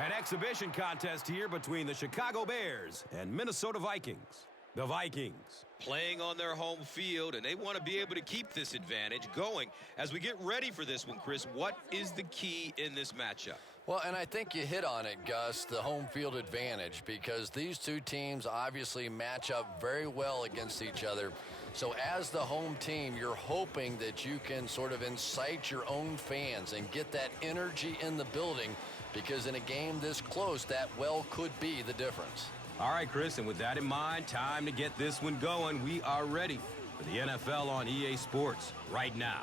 An exhibition contest here between the Chicago Bears and Minnesota Vikings. The Vikings playing on their home field, and they want to be able to keep this advantage going. As we get ready for this one, Chris, what is the key in this matchup? Well, and I think you hit on it, Gus, the home field advantage, because these two teams obviously match up very well against each other. So as the home team, you're hoping that you can sort of incite your own fans and get that energy in the building, because in a game this close, that well could be the difference. All right, Chris, and with that in mind, time to get this one going. We are ready for the NFL on EA Sports right now.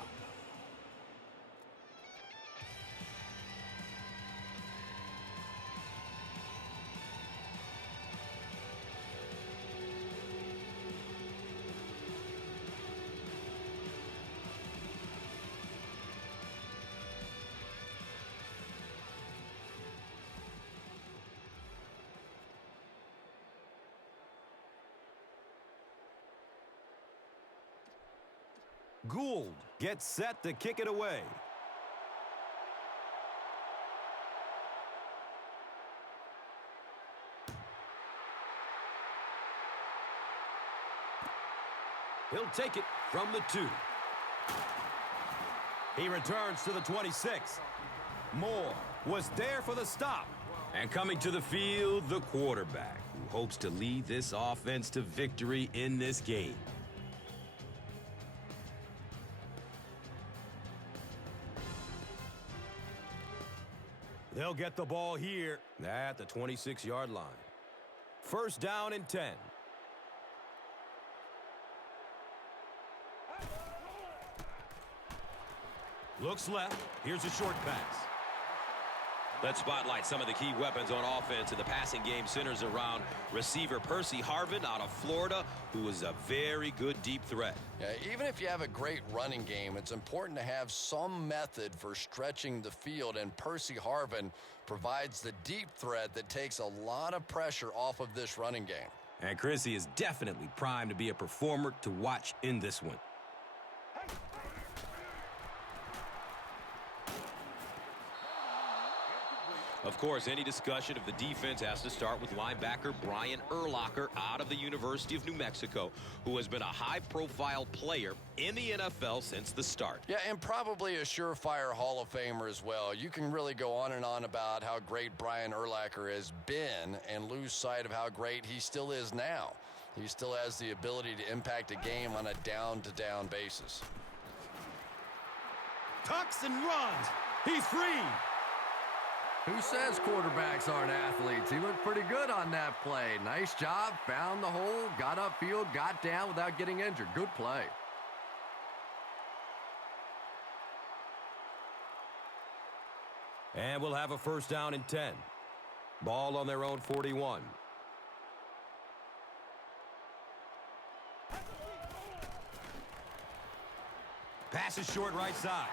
Gould gets set to kick it away. He'll take it from the 2. He returns to the 26. Moore was there for the stop. And coming to the field, the quarterback, who hopes to lead this offense to victory in this game. They'll get the ball here at the 26-yard line. First down and 10. Looks left. Here's a short pass. Let's spotlight some of the key weapons on offense, and the passing game centers around receiver Percy Harvin out of Florida, who is a very good deep threat. Yeah, even if you have a great running game, it's important to have some method for stretching the field, and Percy Harvin provides the deep threat that takes a lot of pressure off of this running game. And Chrissy is definitely primed to be a performer to watch in this one. Of course, any discussion of the defense has to start with linebacker Brian Urlacher out of the University of New Mexico, who has been a high-profile player in the NFL since the start. Yeah, and probably a surefire Hall of Famer as well. You can really go on and on about how great Brian Urlacher has been and lose sight of how great he still is now. He still has the ability to impact a game on a down-to-down basis. Tucks and runs. He's free. Who says quarterbacks aren't athletes? He looked pretty good on that play. Nice job, found the hole, got upfield, got down without getting injured. Good play. And we'll have a first down and 10. Ball on their own 41. Pass is short right side.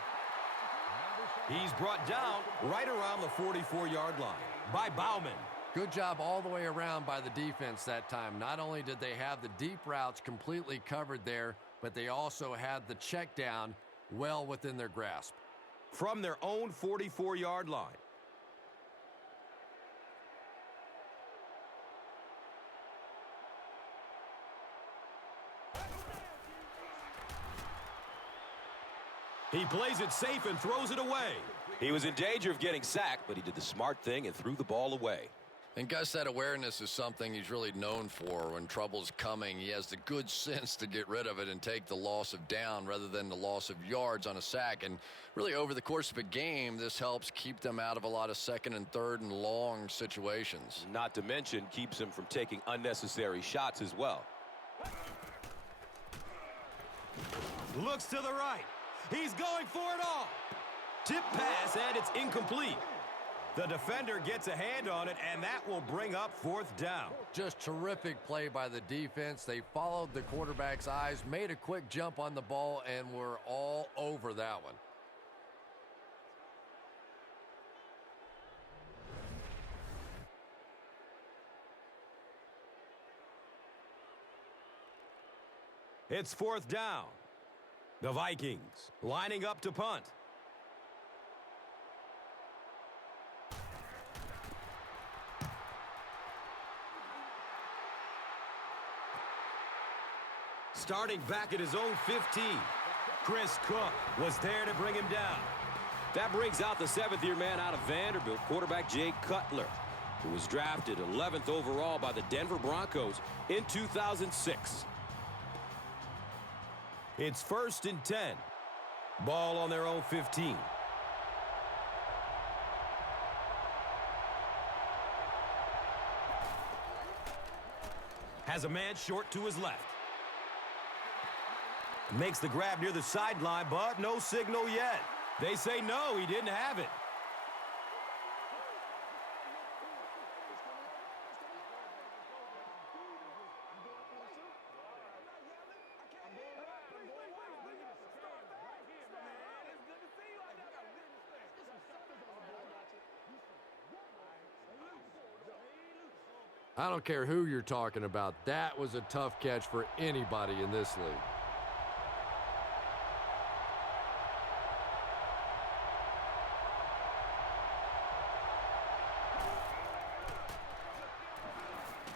He's brought down right around the 44-yard line by Bauman. Good job all the way around by the defense that time. Not only did they have the deep routes completely covered there, but they also had the check down well within their grasp. From their own 44-yard line. He plays it safe and throws it away. He was in danger of getting sacked, but he did the smart thing and threw the ball away. And Gus, that awareness is something he's really known for. When trouble's coming, he has the good sense to get rid of it and take the loss of down rather than the loss of yards on a sack. And really over the course of a game, this helps keep them out of a lot of second and third and long situations. Not to mention keeps him from taking unnecessary shots as well. Looks to the right. He's going for it all. Tip pass, and it's incomplete. The defender gets a hand on it, and that will bring up fourth down. Just terrific play by the defense. They followed the quarterback's eyes, made a quick jump on the ball, and were all over that one. It's fourth down. The Vikings lining up to punt. Starting back at his own 15. Chris Cook was there to bring him down. That brings out the 7th-year man out of Vanderbilt, quarterback Jay Cutler, who was drafted 11th overall by the Denver Broncos in 2006. It's 1st and 10. Ball on their own 15. Has a man short to his left. Makes the grab near the sideline, but no signal yet. They say no, he didn't have it. I don't care who you're talking about. That was a tough catch for anybody in this league.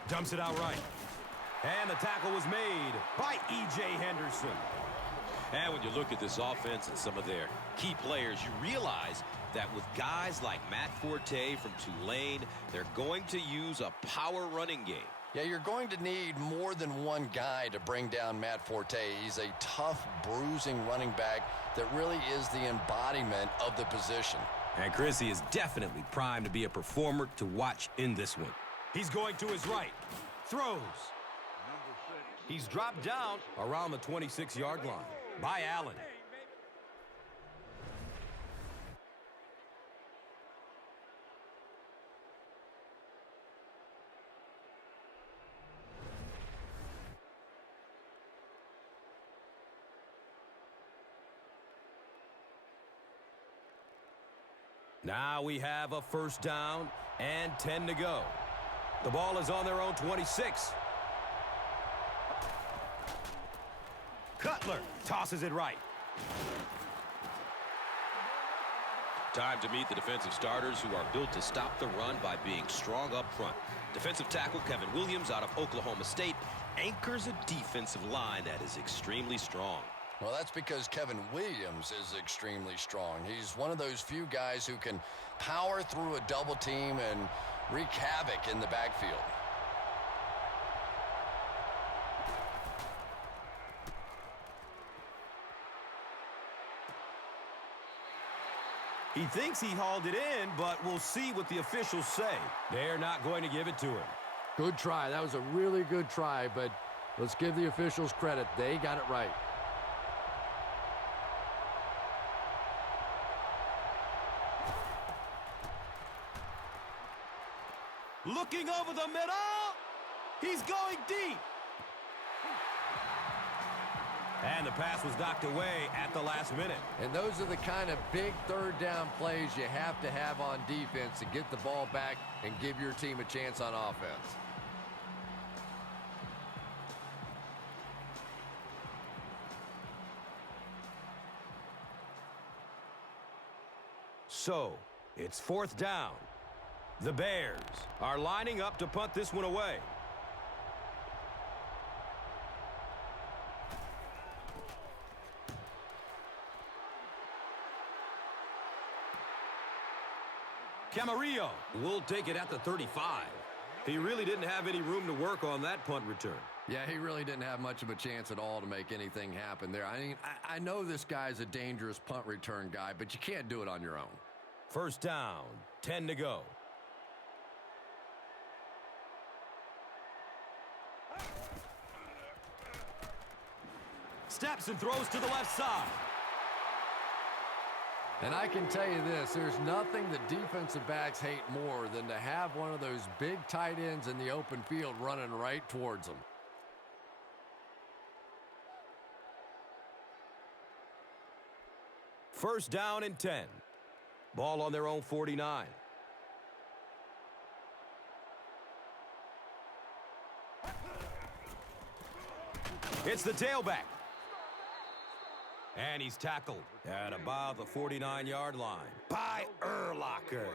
Dumps it out right. And the tackle was made by E.J. Henderson. And when you look at this offense and some of their key players, you realize that with guys like Matt Forte from Tulane, they're going to use a power running game. Yeah, you're going to need more than one guy to bring down Matt Forte. He's a tough, bruising running back that really is the embodiment of the position. And Chrissy is definitely primed to be a performer to watch in this one. He's going to his right. Throws. He's dropped down around the 26-yard line by Allen. Now we have a 1st down and 10 to go. The ball is on their own 26. Cutler tosses it right. Time to meet the defensive starters who are built to stop the run by being strong up front. Defensive tackle Kevin Williams out of Oklahoma State anchors a defensive line that is extremely strong. Well, that's because Kevin Williams is extremely strong. He's one of those few guys who can power through a double team and wreak havoc in the backfield. He thinks he hauled it in, but we'll see what the officials say. They're not going to give it to him. Good try. That was a really good try, but let's give the officials credit. They got it right. Looking over the middle. He's going deep. And the pass was knocked away at the last minute. And those are the kind of big 3rd down plays you have to have on defense to get the ball back and give your team a chance on offense. So, it's 4th down. The Bears are lining up to punt this one away. Camarillo will take it at the 35. He really didn't have any room to work on that punt return. Yeah, he really didn't have much of a chance at all to make anything happen there. I mean, I know this guy's a dangerous punt return guy, but you can't do it on your own. 1st down, 10 to go. Steps and throws to the left side. And I can tell you this, there's nothing the defensive backs hate more than to have one of those big tight ends in the open field running right towards them. First down and 10. Ball on their own 49. It's the tailback. And he's tackled at about the 49-yard line by Urlacher.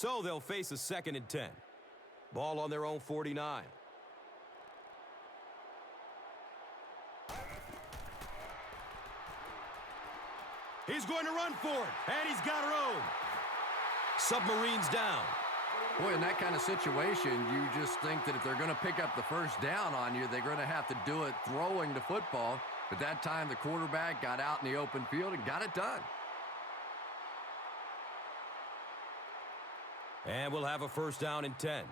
So they'll face a 2nd and 10. Ball on their own 49. He's going to run for it, and he's got room. Submarines down. Boy, in that kind of situation, you just think that if they're going to pick up the first down on you, they're going to have to do it throwing the football. But that time, the quarterback got out in the open field and got it done. And we'll have a 1st down and 10.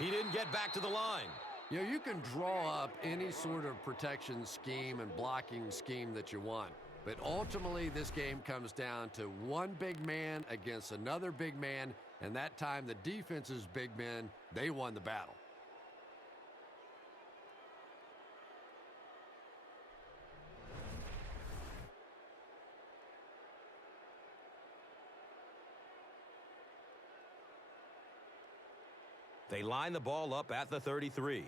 He didn't get back to the line. You know, you can draw up any sort of protection scheme and blocking scheme that you want. But ultimately, this game comes down to one big man against another big man. And that time, the defense's big men, they won the battle. They line the ball up at the 33.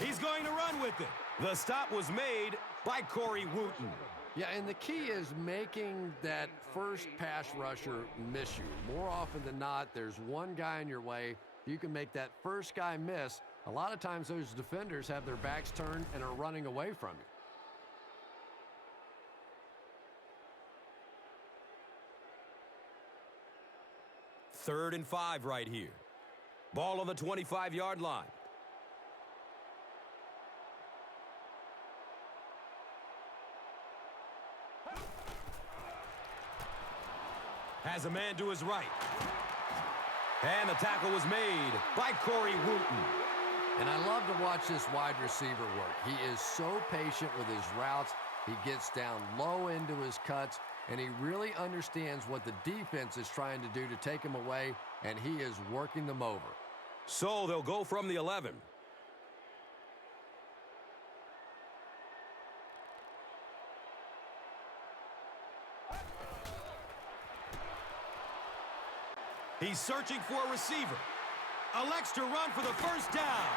He's going to run with it. The stop was made by Corey Wooten. Yeah, and the key is making that first pass rusher miss you. More often than not, there's one guy in your way. You can make that first guy miss. A lot of times those defenders have their backs turned and are running away from you. 3rd and 5 right here. Ball on the 25-yard line. Has a man to his right. And the tackle was made by Corey Wooten. And I love to watch this wide receiver work. He is so patient with his routes. He gets down low into his cuts, and he really understands what the defense is trying to do to take him away, and he is working them over. So they'll go from the 11. He's searching for a receiver. Elects to run for the 1st down.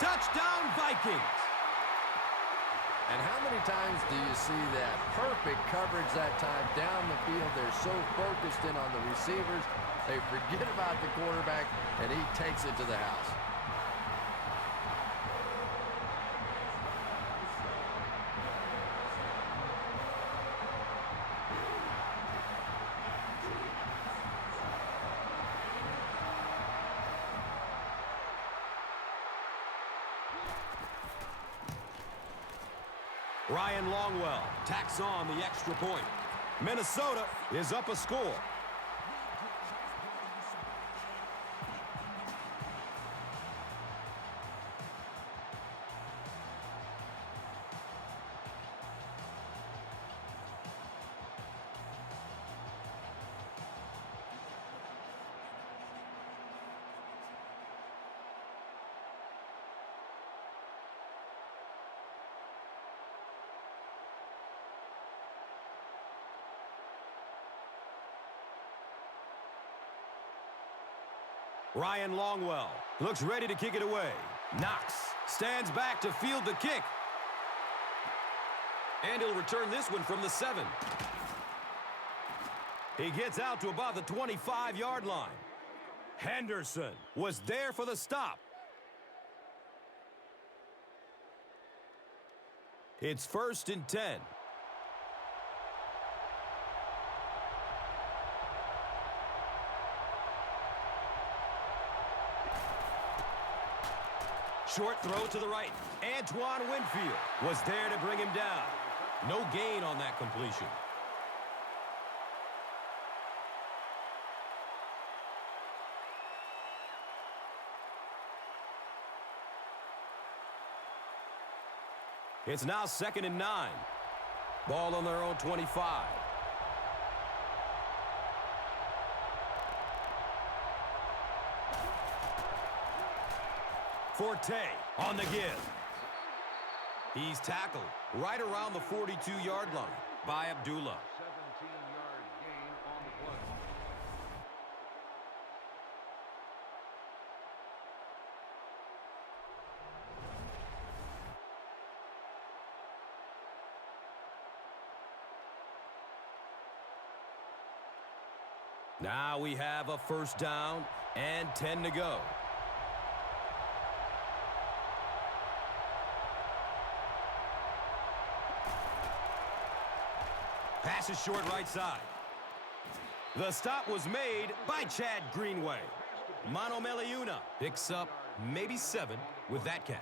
Touchdown, Vikings. And how many times do you see that perfect coverage that time down the field? They're so focused in on the receivers, they forget about the quarterback, and he takes it to the house. Ryan Longwell tacks on the extra point. Minnesota is up a score. Ryan Longwell looks ready to kick it away. Knox stands back to field the kick. And he'll return this one from the 7. He gets out to about the 25-yard line. Henderson was there for the stop. It's 1st and 10. Short throw to the right. Antoine Winfield was there to bring him down. No gain on that completion. It's now 2nd and 9. Ball on their own 25. Forte on the give. He's tackled right around the 42-yard line by Abdullah. 17-yard gain on the Now we have a first down and 10 to go. Pass is short right side. The stop was made by Chad Greenway. Mano Meliuna picks up maybe 7 with that catch.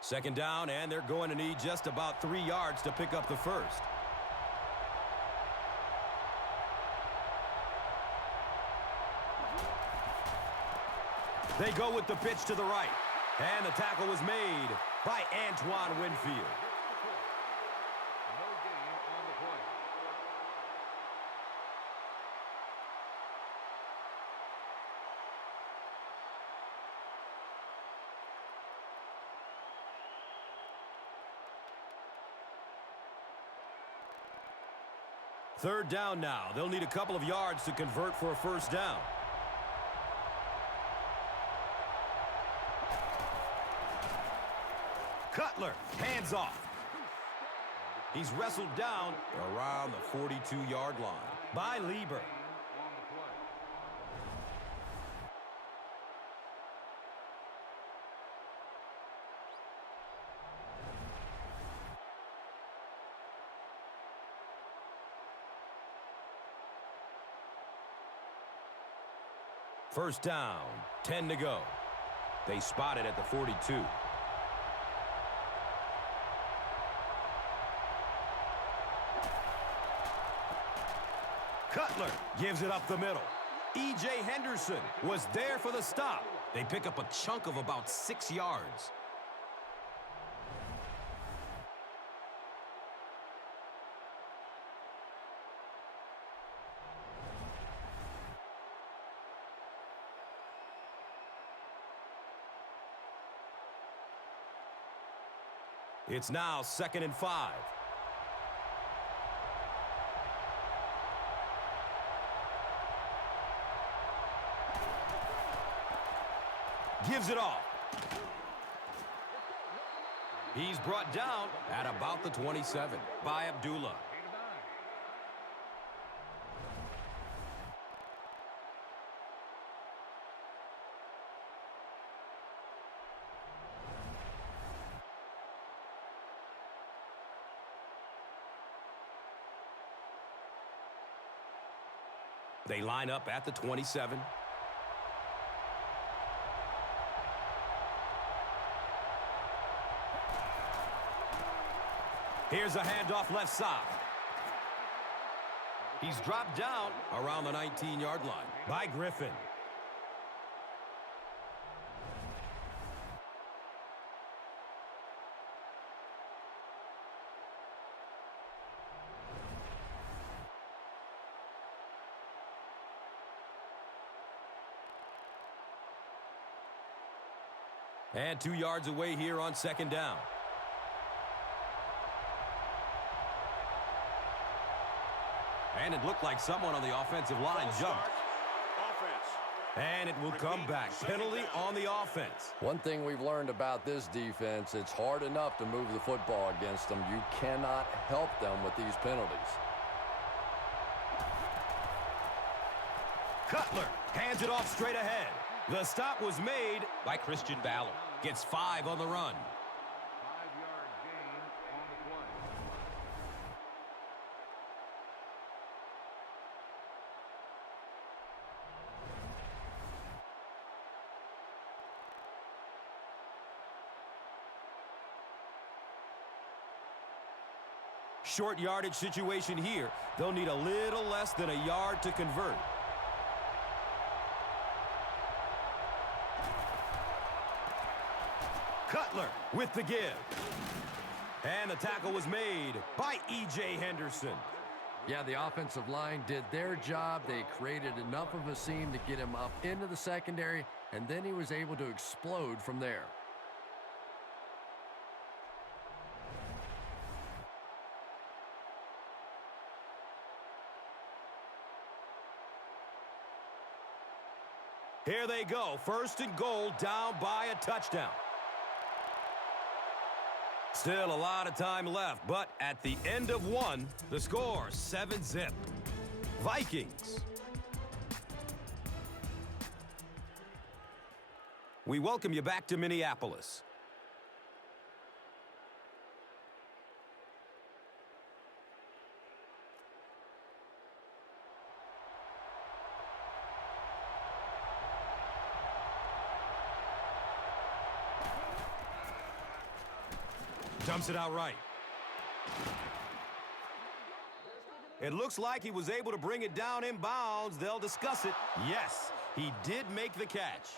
Second down, and they're going to need just about 3 yards to pick up the first. They go with the pitch to the right. And the tackle was made by Antoine Winfield. No gain on the play. Third down now. They'll need a couple of yards to convert for a first down. Cutler, hands off. He's wrestled down around the 42-yard line by Lieber. First down, 10 to go. They spot it at the 42. Cutler gives it up the middle. E.J. Henderson was there for the stop. They pick up a chunk of about 6 yards. It's now 2nd and 5. Gives it off. He's brought down at about the 27 by Abdullah. They line up at the 27. Here's a handoff left side. He's dropped down around the 19-yard line by Griffin. And 2 yards away here on 2nd down. And it looked like someone on the offensive line jumped. And it will come back. Penalty on the offense. One thing we've learned about this defense, it's hard enough to move the football against them. You cannot help them with these penalties. Cutler hands it off straight ahead. The stop was made by Christian Ballard. Gets 5 on the run. 5-yard gain on the play. Short yardage situation here. They'll need a little less than a yard to convert. Cutler with the give. And the tackle was made by E.J. Henderson. Yeah, the offensive line did their job. They created enough of a seam to get him up into the secondary, and then he was able to explode from there. Here they go. 1st and goal, down by a touchdown. Still a lot of time left, but at the end of one, the score 7-zip. Vikings. We welcome you back to Minneapolis. Dumps it out right. It looks like he was able to bring it down in bounds. They'll discuss it. Yes, he did make the catch.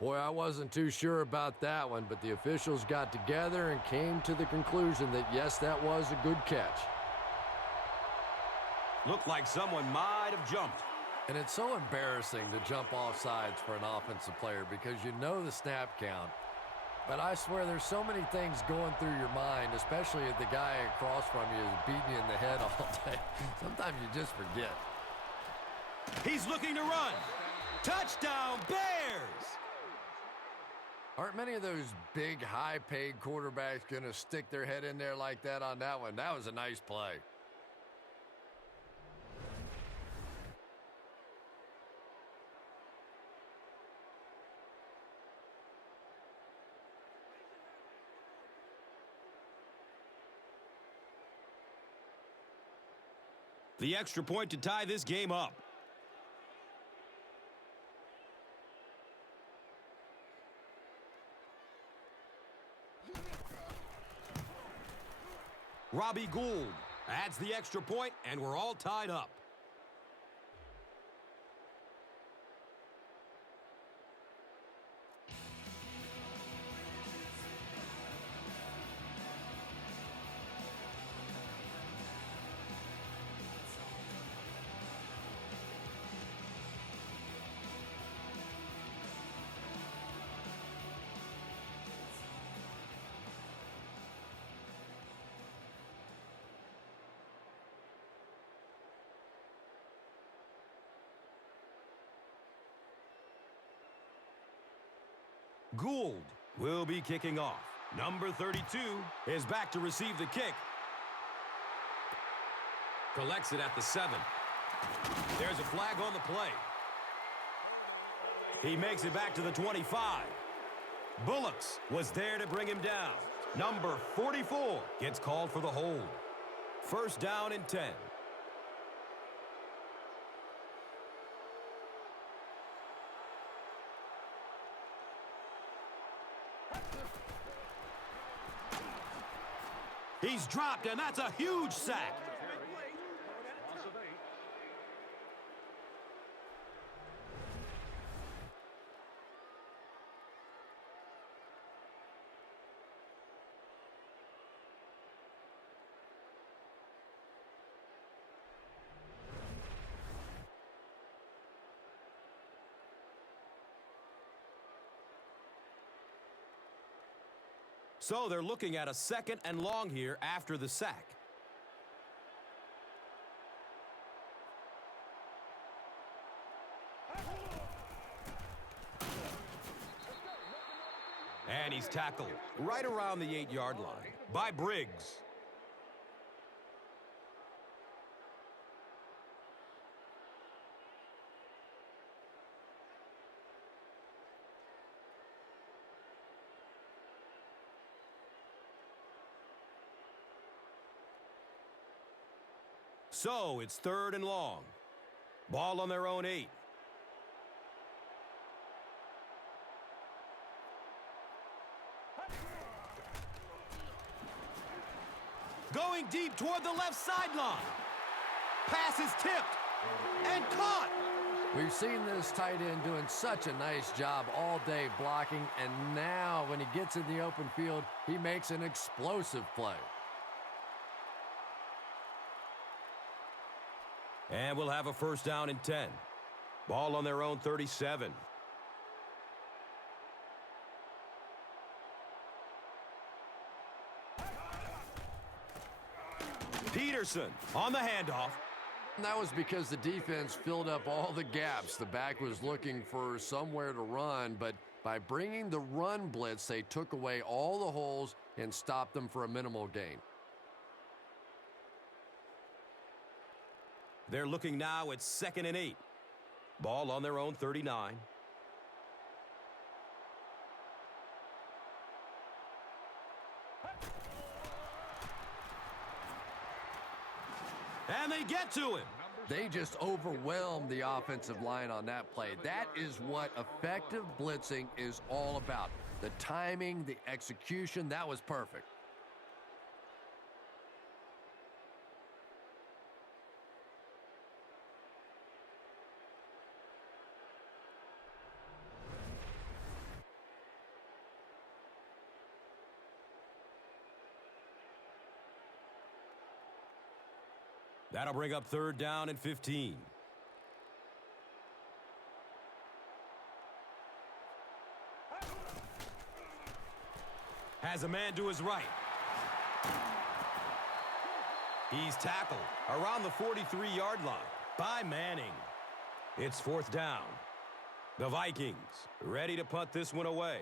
Boy, I wasn't too sure about that one, but the officials got together and came to the conclusion that, yes, that was a good catch. Looked like someone might have jumped. And it's so embarrassing to jump off sides for an offensive player because you know the snap count. But I swear there's so many things going through your mind, especially if the guy across from you is beating you in the head all day. Sometimes you just forget. He's looking to run. Touchdown, Bears! Aren't many of those big, high-paid quarterbacks going to stick their head in there like that on that one? That was a nice play. The extra point to tie this game up. Robbie Gould adds the extra point, and we're all tied up. Gould will be kicking off. Number 32 is back to receive the kick. Collects it at the 7. There's a flag on the play. He makes it back to the 25. Bullocks was there to bring him down. Number 44 gets called for the hold. First down and 10. He's dropped, and that's a huge sack. So they're looking at a 2nd and long here after the sack. And he's tackled right around the 8-yard line by Briggs. So it's 3rd and long. Ball on their own 8. Going deep toward the left sideline. Pass is tipped and caught. We've seen this tight end doing such a nice job all day blocking, and now when he gets in the open field, he makes an explosive play. And we'll have a first down and 10. Ball on their own 37. Peterson on the handoff. And that was because the defense filled up all the gaps. The back was looking for somewhere to run, but by bringing the run blitz, they took away all the holes and stopped them for a minimal gain. They're looking now at 2nd and 8. Ball on their own 39. And they get to him. They just overwhelmed the offensive line on that play. That is what effective blitzing is all about. The timing, the execution, that was perfect. That'll bring up 3rd down and 15. Has a man to his right. He's tackled around the 43-yard line by Manning. It's 4th down. The Vikings ready to punt this one away.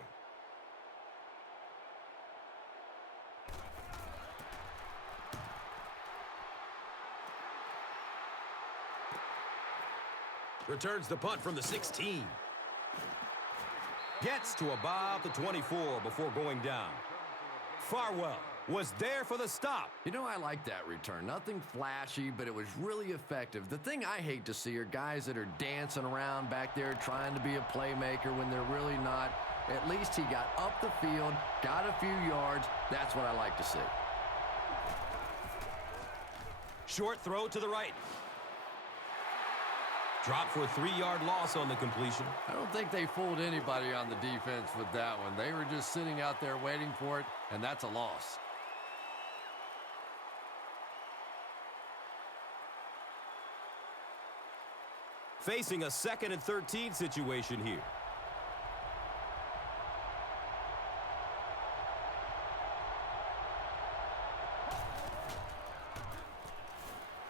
Returns the punt from the 16. Gets to about the 24 before going down. Farwell was there for the stop. You know, I like that return. Nothing flashy, but it was really effective. The thing I hate to see are guys that are dancing around back there trying to be a playmaker when they're really not. At least he got up the field, got a few yards. That's what I like to see. Short throw to the right. Drop for a 3-yard loss on the completion. I don't think they fooled anybody on the defense with that one. They were just sitting out there waiting for it, and that's a loss. Facing a 2nd and 13 situation here.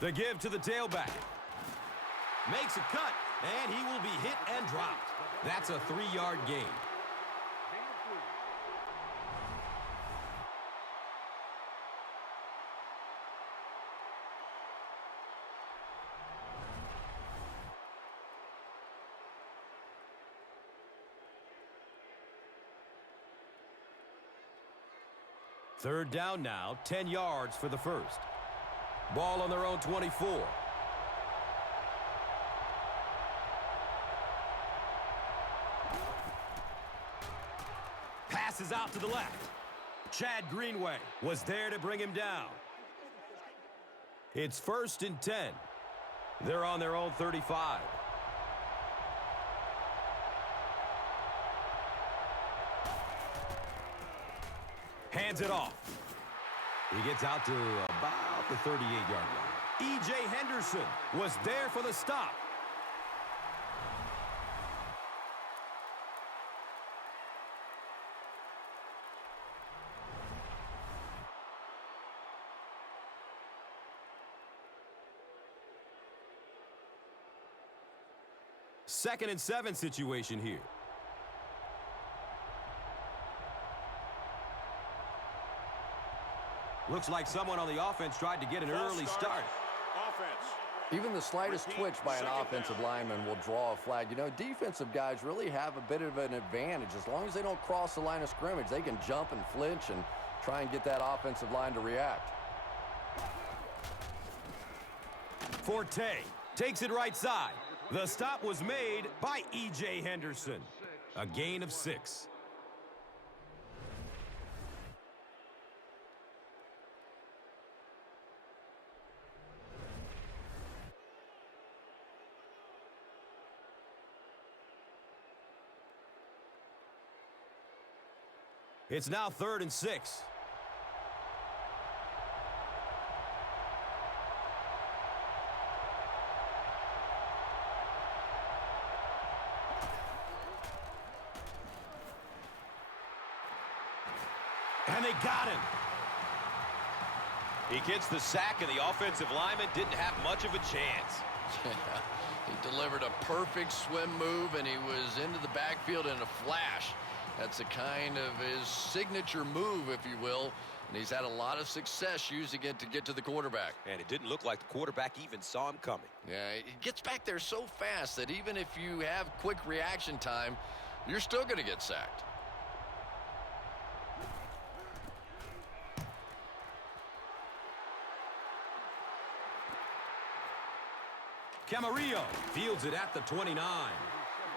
The give to the tailback. Makes a cut, and he will be hit and dropped. That's a 3-yard gain. Third down now, 10 yards for the first. Ball on their own 24. Passes out to the left. Chad Greenway was there to bring him down. It's 1st and 10. They're on their own 35. Hands it off. He gets out to about the 38-yard line. E.J. Henderson was there for the stop. Second and 7 situation here. Looks like someone on the offense tried to get an early start. Even the slightest twitch by an offensive lineman will draw a flag. You know, defensive guys really have a bit of an advantage. As long as they don't cross the line of scrimmage, they can jump and flinch and try and get that offensive line to react. Forte takes it right side. The stop was made by E.J. Henderson. A gain of 6. It's now 3rd and 6. And they got him. He gets the sack, and the offensive lineman didn't have much of a chance. He delivered a perfect swim move, and he was into the backfield in a flash. That's a kind of his signature move, if you will, and he's had a lot of success using it to get to the quarterback. And it didn't look like the quarterback even saw him coming. Yeah, he gets back there so fast that even if you have quick reaction time, you're still going to get sacked. Camarillo fields it at the 29.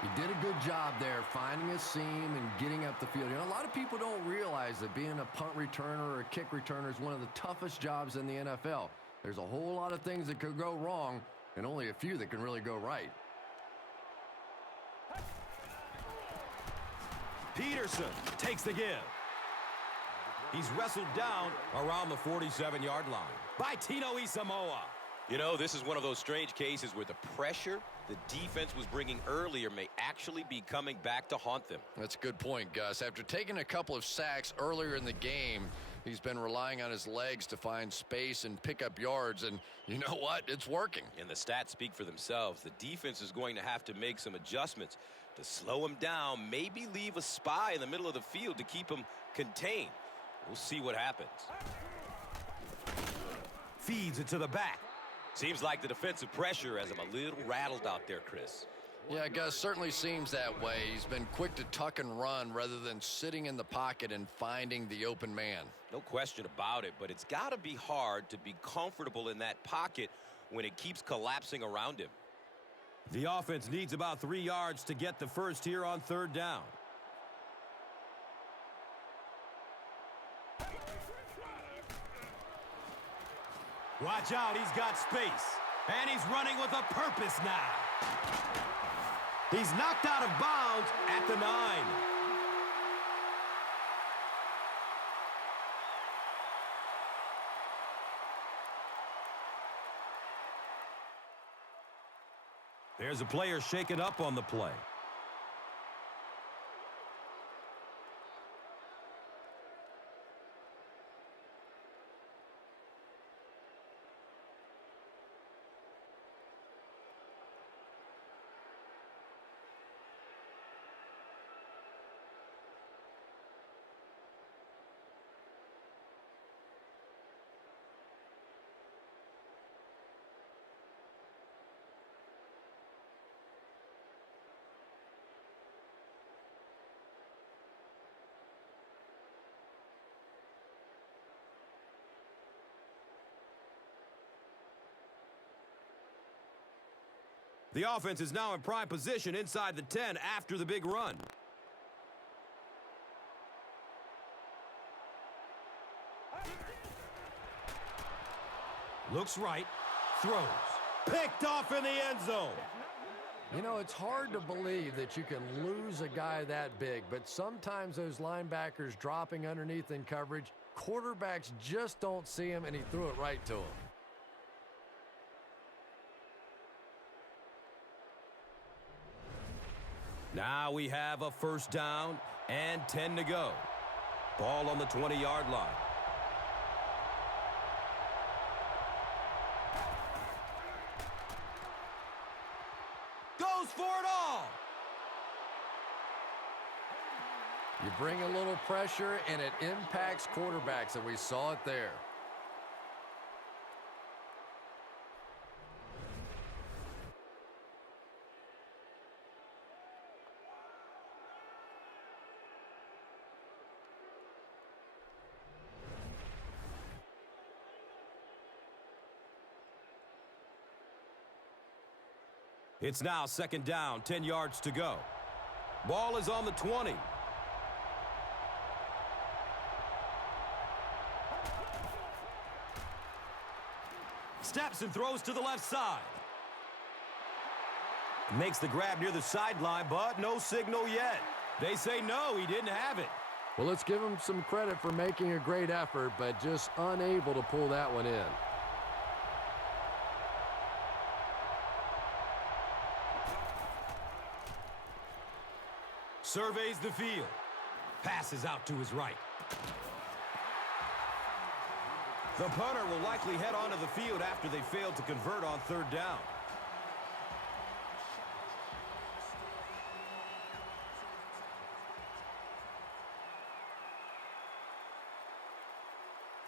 He did a good job there finding a seam and getting up the field. You know, a lot of people don't realize that being a punt returner or a kick returner is one of the toughest jobs in the NFL. There's a whole lot of things that could go wrong and only a few that can really go right. Peterson takes the give. He's wrestled down around the 47-yard line by Tino Isamoa. You know, this is one of those strange cases where the pressure the defense was bringing earlier may actually be coming back to haunt them. That's a good point, Gus. After taking a couple of sacks earlier in the game, he's been relying on his legs to find space and pick up yards, and you know what? It's working. And the stats speak for themselves. The defense is going to have to make some adjustments to slow him down, maybe leave a spy in the middle of the field to keep him contained. We'll see what happens. Feeds it to the back. Seems like the defensive pressure has him a little rattled out there, Chris. Yeah, Gus, certainly seems that way. He's been quick to tuck and run rather than sitting in the pocket and finding the open man. No question about it, but it's got to be hard to be comfortable in that pocket when it keeps collapsing around him. The offense needs about 3 yards to get the first here on third down. Watch out, he's got space. And he's running with a purpose now. He's knocked out of bounds at the 9. There's a player shaken up on the play. The offense is now in prime position inside the 10 after the big run. Looks right, throws. Picked off in the end zone. You know, it's hard to believe that you can lose a guy that big, but sometimes those linebackers dropping underneath in coverage, quarterbacks just don't see him, and he threw it right to him. Now we have a first down and 10 to go. Ball on the 20-yard line. Goes for it all. You bring a little pressure, and it impacts quarterbacks, and we saw it there. It's now second down, 10 yards to go. Ball is on the 20. Steps and throws to the left side. Makes the grab near the sideline, but no signal yet. They say no, he didn't have it. Well, let's give him some credit for making a great effort, but just unable to pull that one in. Surveys the field. Passes out to his right. The punter will likely head onto the field after they failed to convert on third down.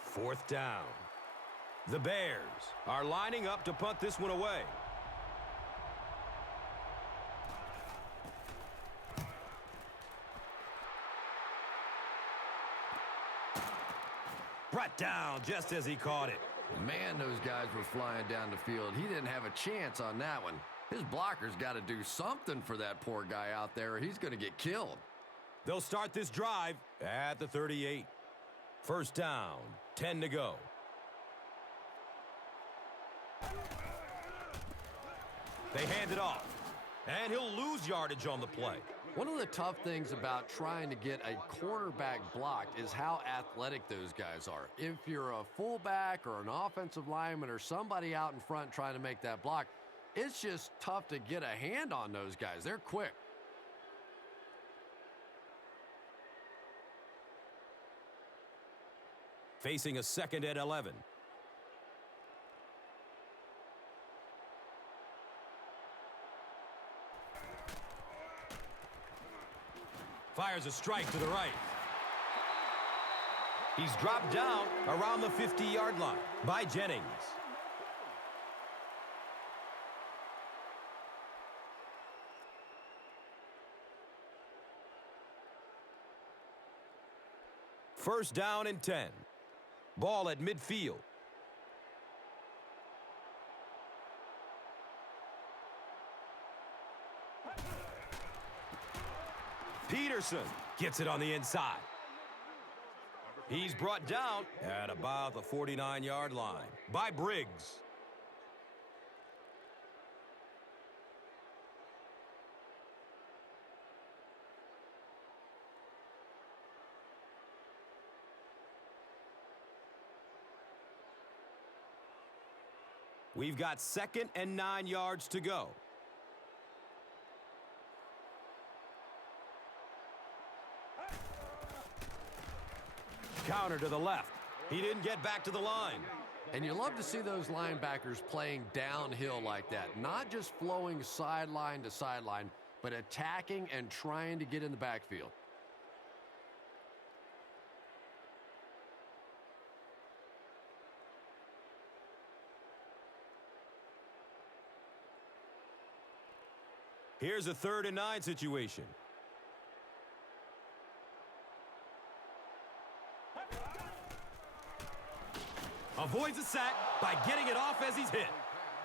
Fourth down. The Bears are lining up to punt this one away. Brought down just as he caught it. Man, those guys were flying down the field. He didn't have a chance on that one. His blocker's got to do something for that poor guy out there, or he's going to get killed. They'll start this drive at the 38. First down, 10 to go. They hand it off, and he'll lose yardage on the play. One of the tough things about trying to get a quarterback blocked is how athletic those guys are. If you're a fullback or an offensive lineman or somebody out in front trying to make that block, it's just tough to get a hand on those guys. They're quick. Facing a second and 11. Fires a strike to the right. He's dropped down around the 50-yard line by Jennings. First down and 10. Ball at midfield. Peterson gets it on the inside. He's brought down at about the 49-yard line by Briggs. We've got 2nd and 9 yards to go. Counter to the left. He didn't get back to the line. And you love to see those linebackers playing downhill like that. Not just flowing sideline to sideline, but attacking and trying to get in the backfield. Here's a 3rd and 9 situation. Avoids a sack by getting it off as he's hit.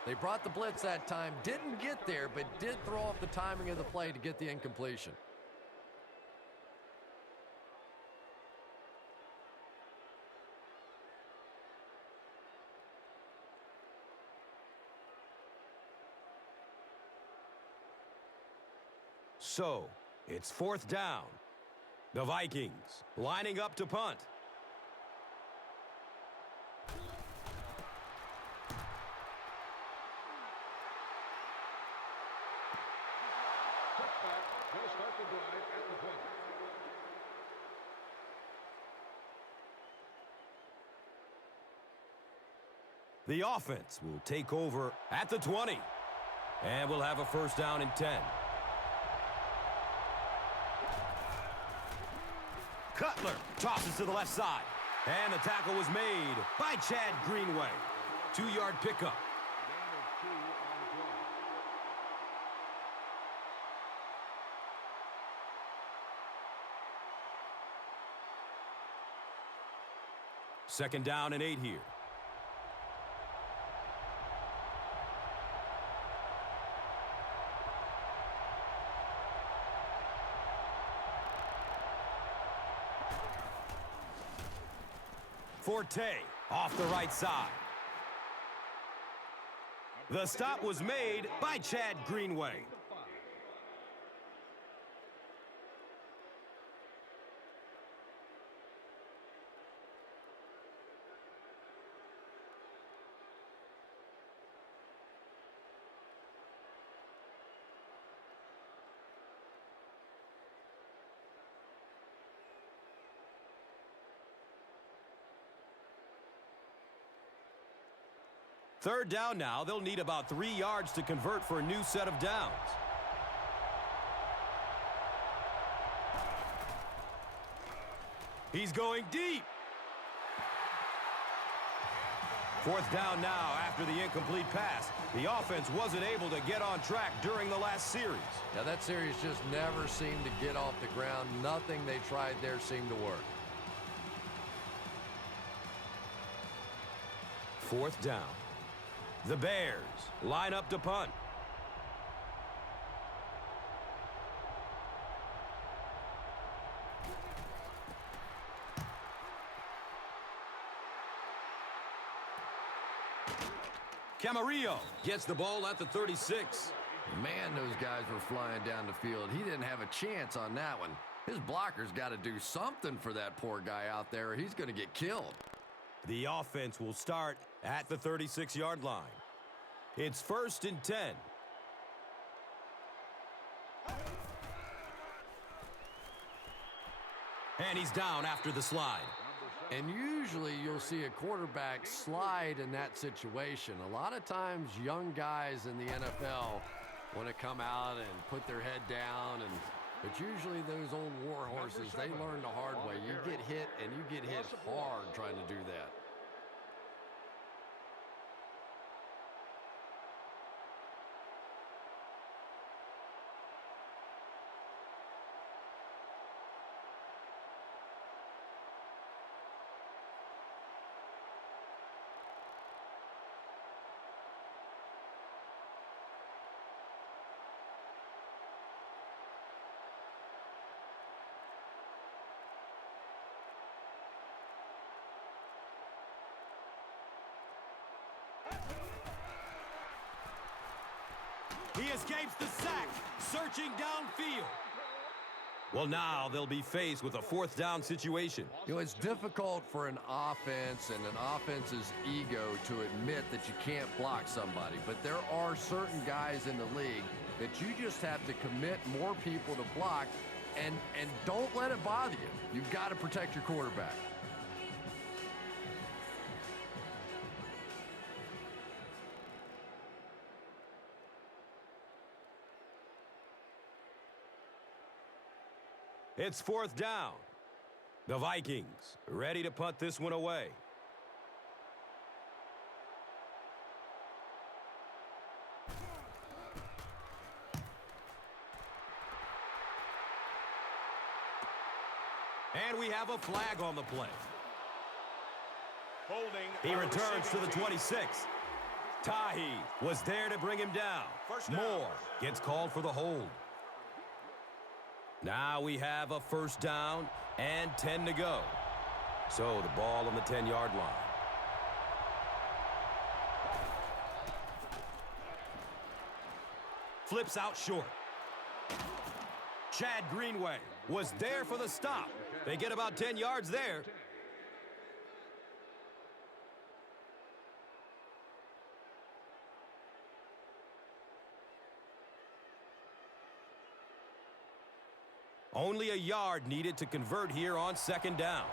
They brought the blitz that time, didn't get there, but did throw off the timing of the play to get the incompletion. So, it's 4th down. The Vikings lining up to punt. The offense will take over at the 20. And we'll have a first down and 10. Cutler tosses to the left side. And the tackle was made by Chad Greenway. 2-yard pickup. Second down and 8 here. Forte off the right side. The stop was made by Chad Greenway. Third down now. They'll need about 3 yards to convert for a new set of downs. He's going deep. Fourth down now after the incomplete pass. The offense wasn't able to get on track during the last series. Yeah, that series just never seemed to get off the ground. Nothing they tried there seemed to work. Fourth down. The Bears line up to punt. Camarillo gets the ball at the 36. Man, those guys were flying down the field. He didn't have a chance on that one. His blocker's got to do something for that poor guy out there. He's going to get killed. The offense will start at the 36-yard line. It's 1st and 10. And he's down after the slide. And usually you'll see a quarterback slide in that situation. A lot of times young guys in the NFL want to come out and put their head down. But usually those old war horses, they learn the hard way. You get hit, and you get hit hard trying to do that. He escapes the sack, searching downfield. Well, now they'll be faced with a 4th down situation. You know, it's difficult for an offense and an offense's ego to admit that you can't block somebody. But there are certain guys in the league that you just have to commit more people to block, and don't let it bother you. You've got to protect your quarterback. It's 4th down. The Vikings ready to punt this one away. And we have a flag on the play. Holding. He returns to the 26. Tahi was there to bring him down. Moore gets called for the hold. Now we have a 1st down and 10 to go. So the ball on the 10-yard line. Flips out short. Chad Greenway was there for the stop. They get about 10 yards there. Only a yard needed to convert here on 2nd down.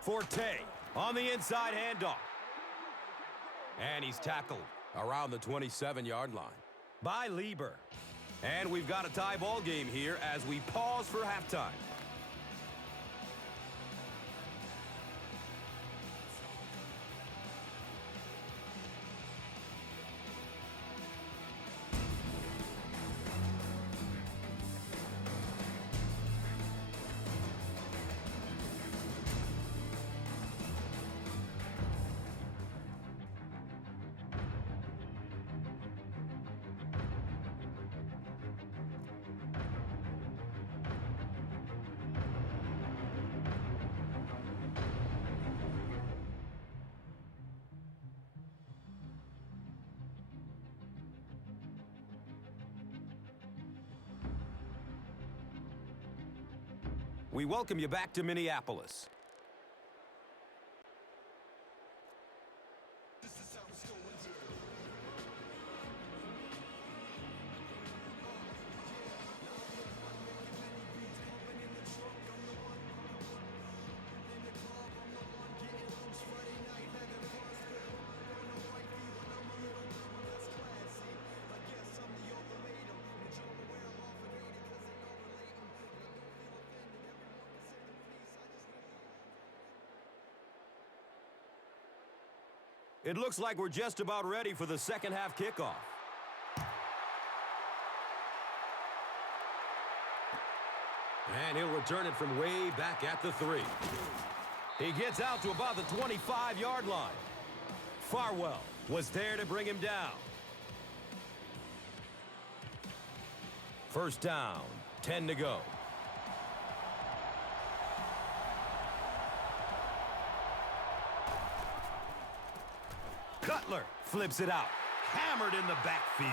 Forte on the inside handoff. And he's tackled around the 27-yard line by Lieber. And we've got a tie ball game here as we pause for halftime. We welcome you back to Minneapolis. It looks like we're just about ready for the second half kickoff. And he'll return it from way back at the 3. He gets out to about the 25-yard line. Farwell was there to bring him down. First down, 10 to go. Cutler flips it out. Hammered in the backfield.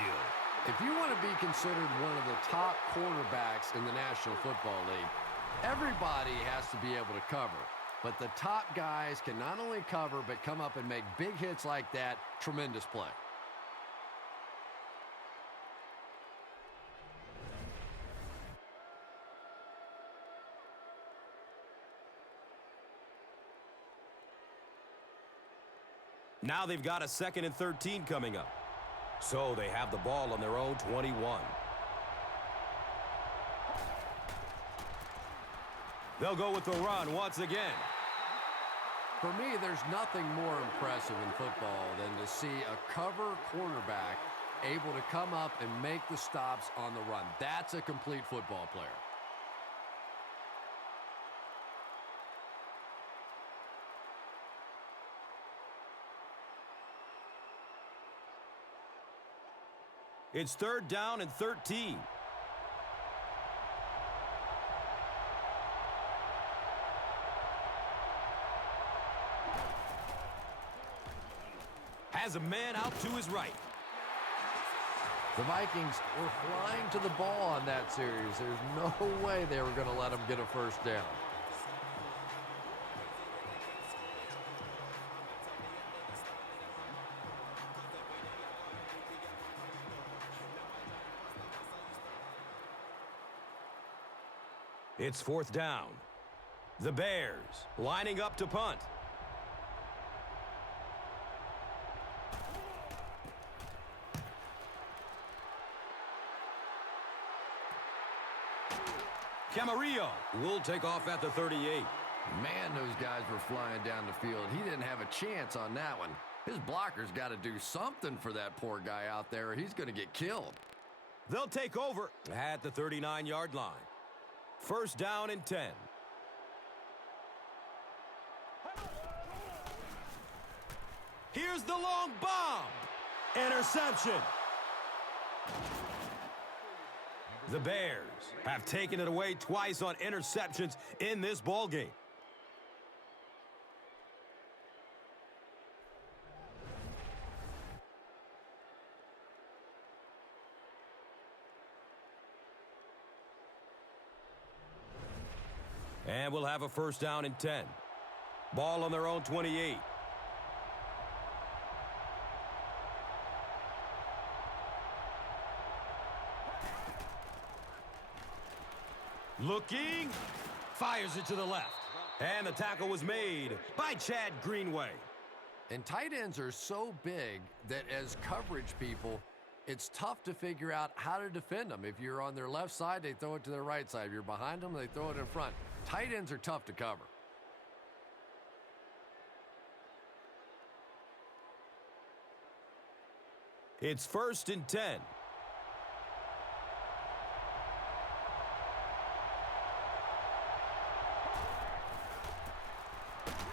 If you want to be considered one of the top cornerbacks in the National Football League, everybody has to be able to cover. But the top guys can not only cover, but come up and make big hits like that. Tremendous play. Now they've got a 2nd and 13 coming up. So they have the ball on their own 21. They'll go with the run once again. For me, there's nothing more impressive in football than to see a cover cornerback able to come up and make the stops on the run. That's a complete football player. It's 3rd down and 13. Has a man out to his right. The Vikings were flying to the ball on that series. There's no way they were going to let them get a first down. It's 4th down. The Bears lining up to punt. Camarillo will take off at the 38. Man, those guys were flying down the field. He didn't have a chance on that one. His blocker's got to do something for that poor guy out there, or he's going to get killed. They'll take over at the 39-yard line. First down and 10. Here's the long bomb. Interception. The Bears have taken it away twice on interceptions in this ballgame. And we'll have a first down and 10. Ball on their own 28. Looking, fires it to the left. And the tackle was made by Chad Greenway. And tight ends are so big that as coverage people, it's tough to figure out how to defend them. If you're on their left side, they throw it to their right side. If you're behind them, they throw it in front. Tight ends are tough to cover. It's 1st and 10.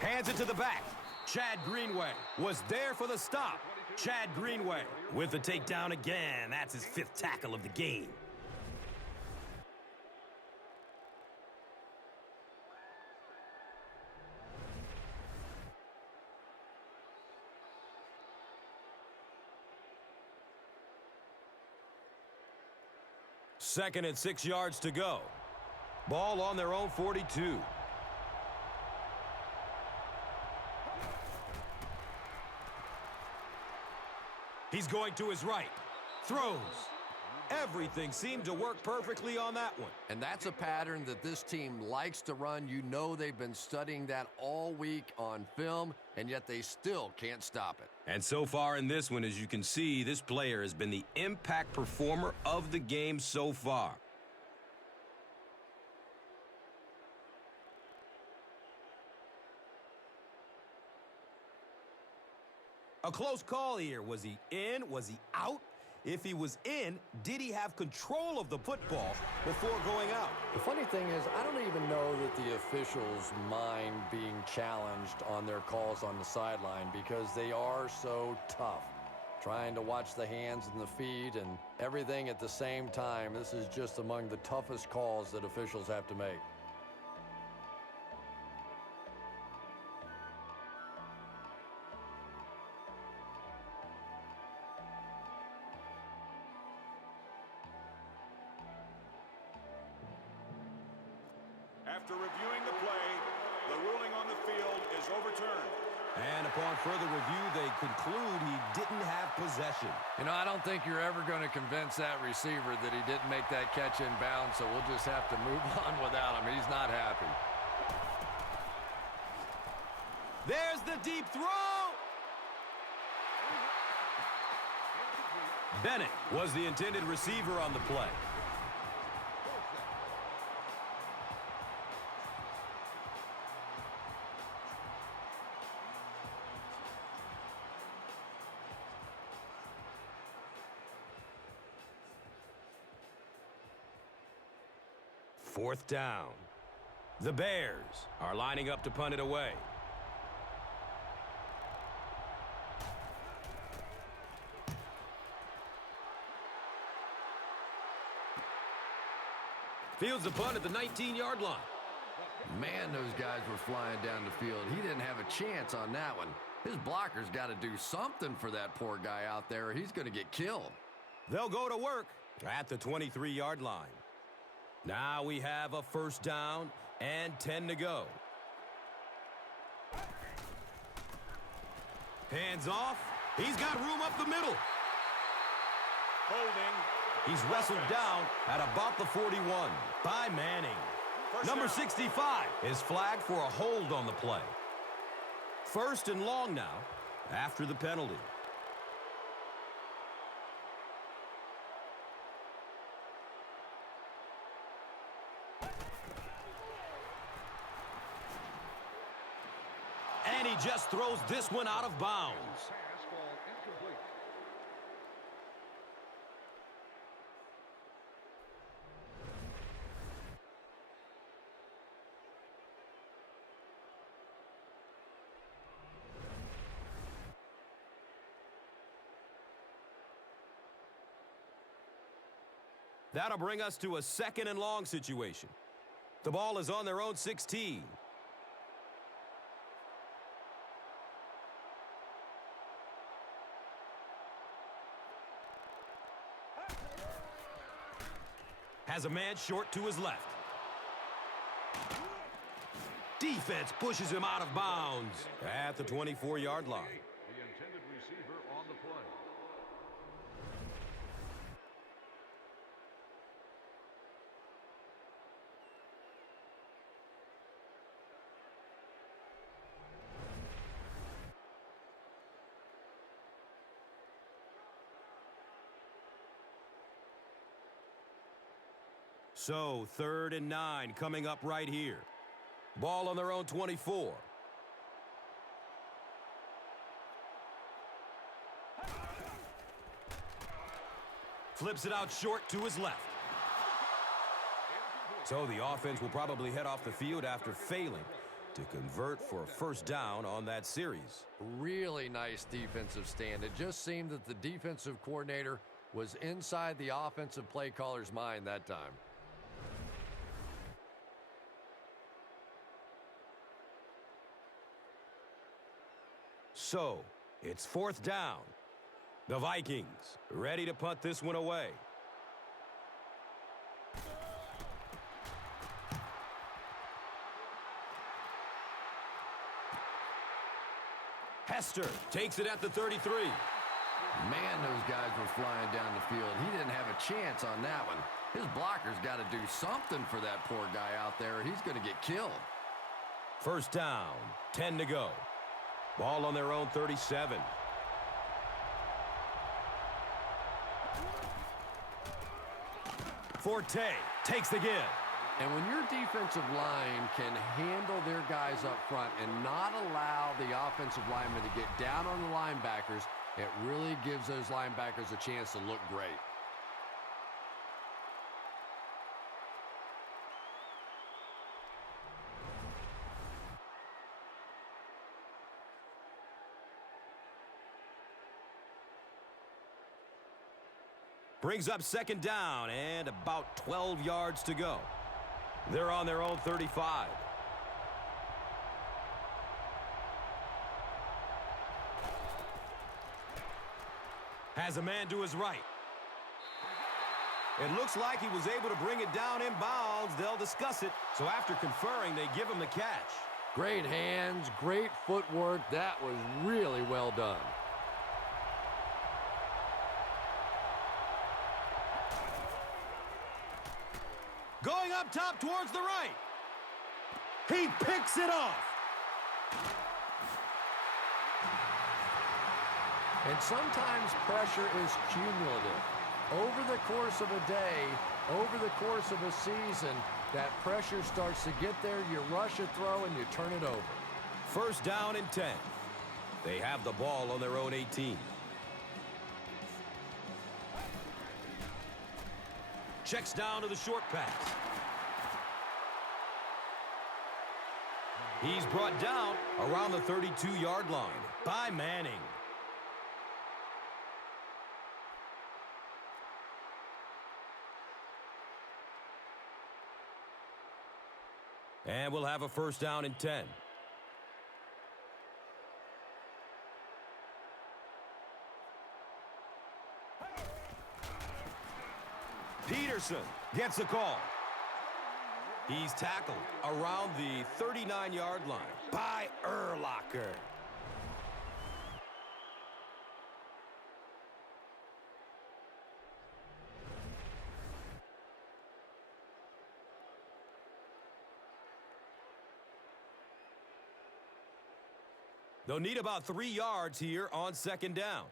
Hands it to the back. Chad Greenway was there for the stop. Chad Greenway with the takedown again. That's his 5th tackle of the game. Second and 6 yards to go. Ball on their own 42. He's going to his right. Throws. Everything seemed to work perfectly on that one. And that's a pattern that this team likes to run. You know they've been studying that all week on film, and yet they still can't stop it. And so far in this one, as you can see, this player has been the impact performer of the game so far. A close call here. Was he in? Was he out? If he was in, did he have control of the football before going out? The funny thing is, I don't even know that the officials mind being challenged on their calls on the sideline because they are so tough. Trying to watch the hands and the feet and everything at the same time. This is just among the toughest calls that officials have to make. After reviewing the play, the ruling on the field is overturned. And upon further review, they conclude he didn't have possession. You know, I don't think you're ever going to convince that receiver that he didn't make that catch in bounds, so we'll just have to move on without him. He's not happy. There's the deep throw. Bennett was the intended receiver on the play. Fourth down. The Bears are lining up to punt it away. Fields the punt at the 19-yard line. Man, those guys were flying down the field. He didn't have a chance on that one. His blocker's got to do something for that poor guy out there, or he's going to get killed. They'll go to work at the 23-yard line. Now we have a first down and 10 to go. Hands off. He's got room up the middle. Holding. He's wrestled down at about the 41 by Manning. Number 65 is flagged for a hold on the play. First and long now after the penalty. And he just throws this one out of bounds. That'll bring us to a second and long situation. The ball is on their own 16. Has a man short to his left. Defense pushes him out of bounds at the 24-yard line. The intended receiver on the play. So, 3rd and 9 coming up right here. Ball on their own 24. Flips it out short to his left. So the offense will probably head off the field after failing to convert for a first down on that series. Really nice defensive stand. It just seemed that the defensive coordinator was inside the offensive play caller's mind that time. So, it's 4th down. The Vikings ready to punt this one away. Hester takes it at the 33. Man, those guys were flying down the field. He didn't have a chance on that one. His blocker's got to do something for that poor guy out there, or he's going to get killed. First down, 10 to go. Ball on their own 37. Forte takes the give. And when your defensive line can handle their guys up front and not allow the offensive linemen to get down on the linebackers, it really gives those linebackers a chance to look great. Brings up second down and about 12 yards to go. They're on their own 35. Has a man to his right. It looks like he was able to bring it down inbounds. They'll discuss it. So after conferring, they give him the catch. Great hands, great footwork. That was really well done. Going up top towards the right. He picks it off. And sometimes pressure is cumulative. Over the course of a day, over the course of a season, that pressure starts to get there. You rush a throw and you turn it over. First down and 10. They have the ball on their own 18. Checks down to the short pass. He's brought down around the 32-yard line by Manning. And we'll have a first down and 10. Peterson gets the call. He's tackled around the 39-yard line by Urlacher. They'll need about 3 yards here on second down.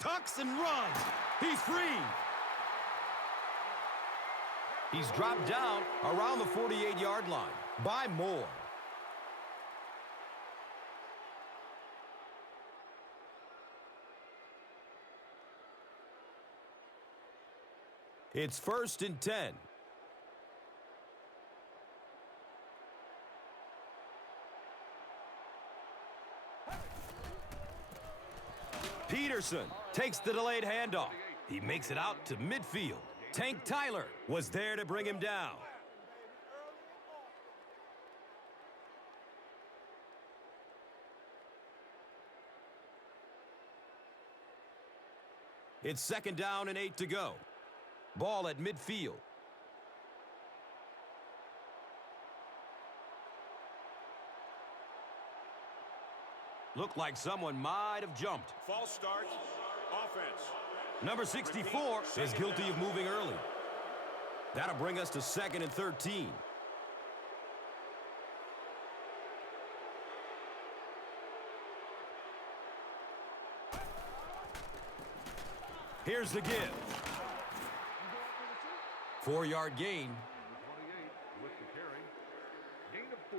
Tucks and runs. He's free. He's dropped down around the 48-yard line by Moore. It's first and 10. Peterson takes the delayed handoff. He makes it out to midfield. Tank Tyler was there to bring him down. It's second down and 8 to go. Ball at midfield. Looked like someone might have jumped. False start. Offense. Number 64 is guilty of moving early. That'll bring us to second and 13. Here's the give. 4-yard gain. With the carry. Gain of 4.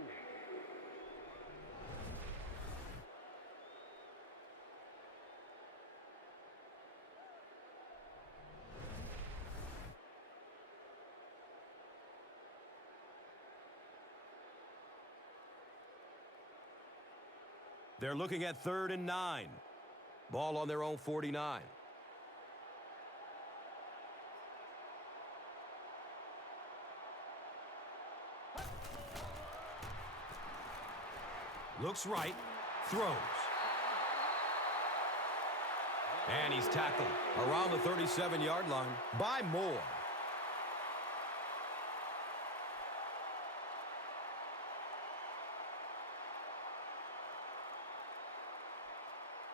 They're looking at 3rd and 9. Ball on their own 49. Looks right, throws. And he's tackled around the 37-yard line by Moore.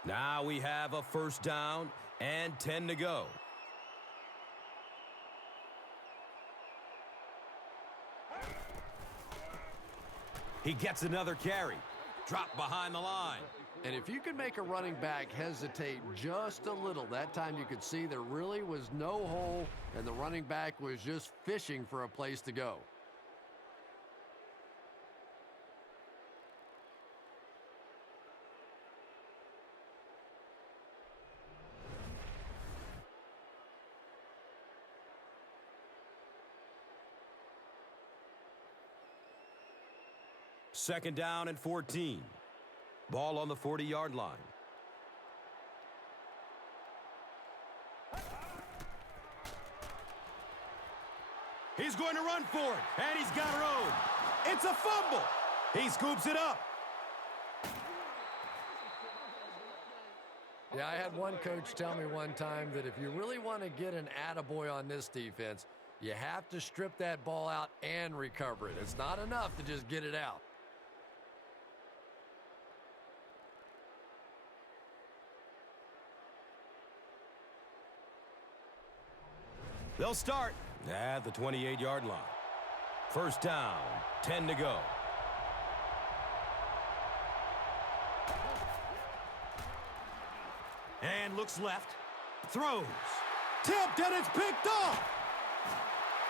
Now we have a first down and 10 to go. He gets another carry. Dropped behind the line. And if you could make a running back hesitate just a little, that time you could see there really was no hole and the running back was just fishing for a place to go. Second down and 14. Ball on the 40-yard line. He's going to run for it, and he's got room. It's a fumble. He scoops it up. Yeah, I had one coach tell me one time that if you really want to get an attaboy on this defense, you have to strip that ball out and recover it. It's not enough to just get it out. They'll start at the 28-yard line. First down, 10 to go. And looks left. Throws. Tipped, and it's picked off.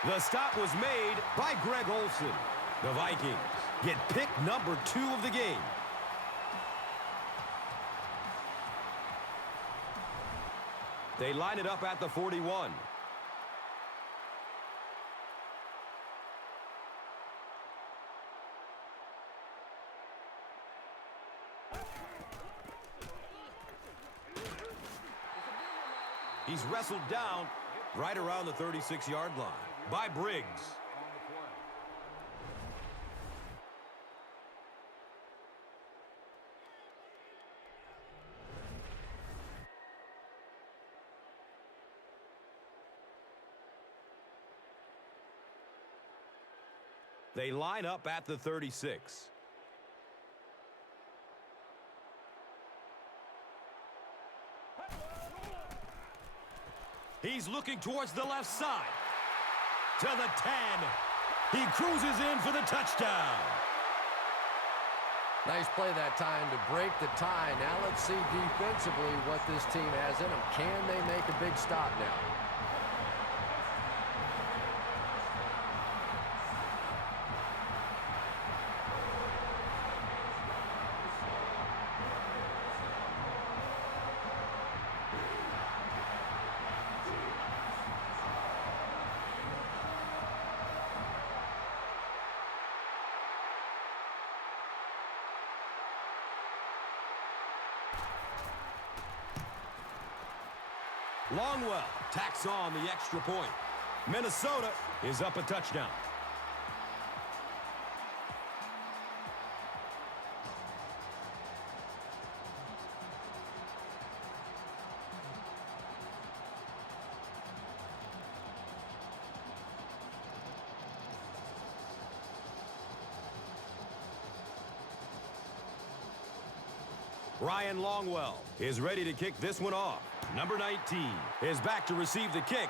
The stop was made by Greg Olsen. The Vikings get pick number 2 of the game. They line it up at the 41. He's wrestled down right around the 36-yard line by Briggs. They line up at the 36. He's looking towards the left side. To the 10. He cruises in for the touchdown. Nice play that time to break the tie. Now let's see defensively what this team has in them. Can they make a big stop now? Longwell tacks on the extra point. Minnesota is up a touchdown. Ryan Longwell is ready to kick this one off. Number 19 is back to receive the kick.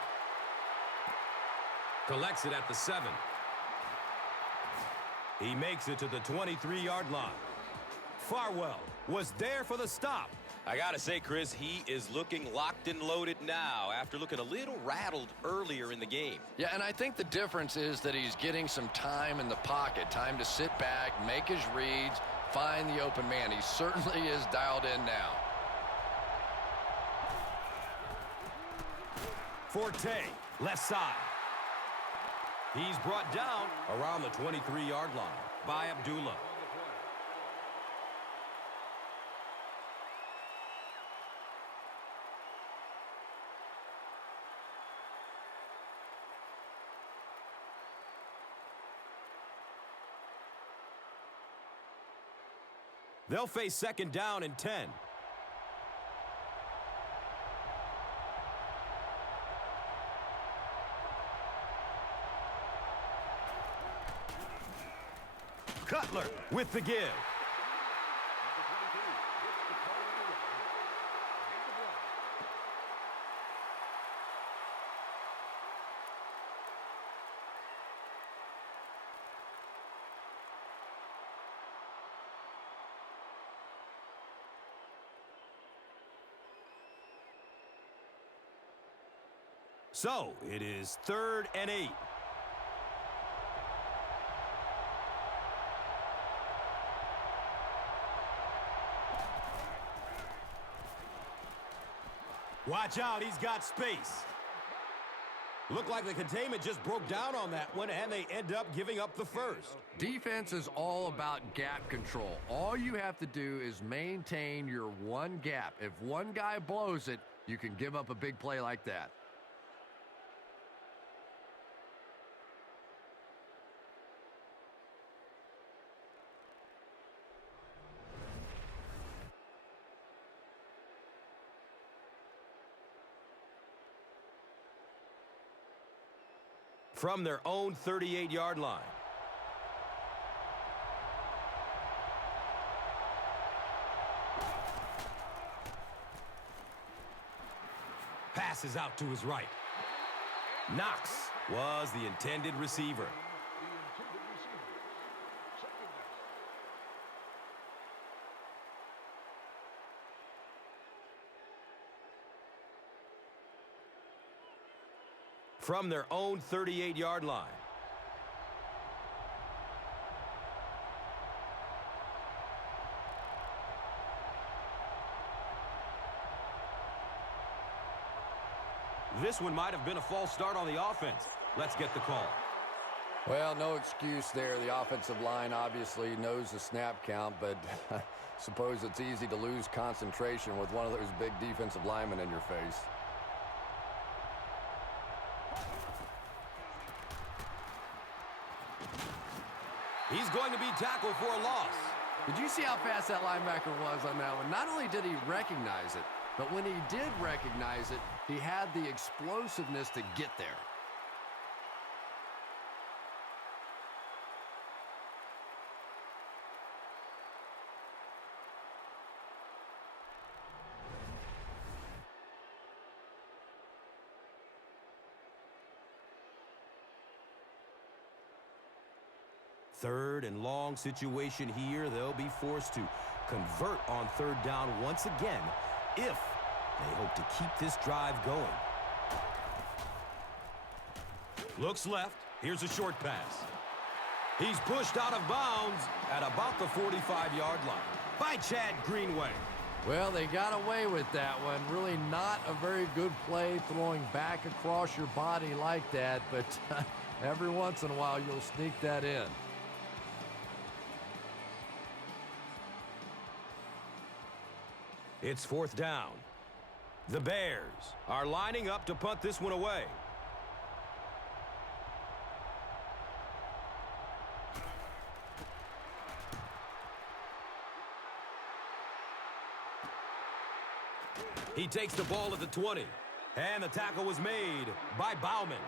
Collects it at the 7. He makes it to the 23-yard line. Farwell was there for the stop. I gotta say, Chris, he is looking locked and loaded now after looking a little rattled earlier in the game. Yeah, and I think the difference is that he's getting some time in the pocket, time to sit back, make his reads, find the open man. He certainly is dialed in now. Forte, left side. He's brought down around the 23-yard line by Abdullah. They'll face second down and 10. Cutler with the give. So it is 3rd and 8. Watch out, he's got space. Looked like the containment just broke down on that one, and they end up giving up the first. Defense is all about gap control. All you have to do is maintain your one gap. If one guy blows it, you can give up a big play like that. From their own 38-yard line. Passes out to his right. Knox was the intended receiver. From their own 38-yard line. This one might have been a false start on the offense. Let's get the call. Well, no excuse there. The offensive line obviously knows the snap count, but suppose it's easy to lose concentration with one of those big defensive linemen in your face. He's going to be tackled for a loss. Did you see how fast that linebacker was on that one? Not only did he recognize it, but when he did recognize it, he had the explosiveness to get there. Third and long situation here. They'll be forced to convert on 3rd down once again if they hope to keep this drive going. Looks left. Here's a short pass. He's pushed out of bounds at about the 45-yard line by Chad Greenway. Well, they got away with that one. Really not a very good play throwing back across your body like that, but every once in a while you'll sneak that in. It's 4th down. The Bears are lining up to punt this one away. He takes the ball at the 20. And the tackle was made by Bauman.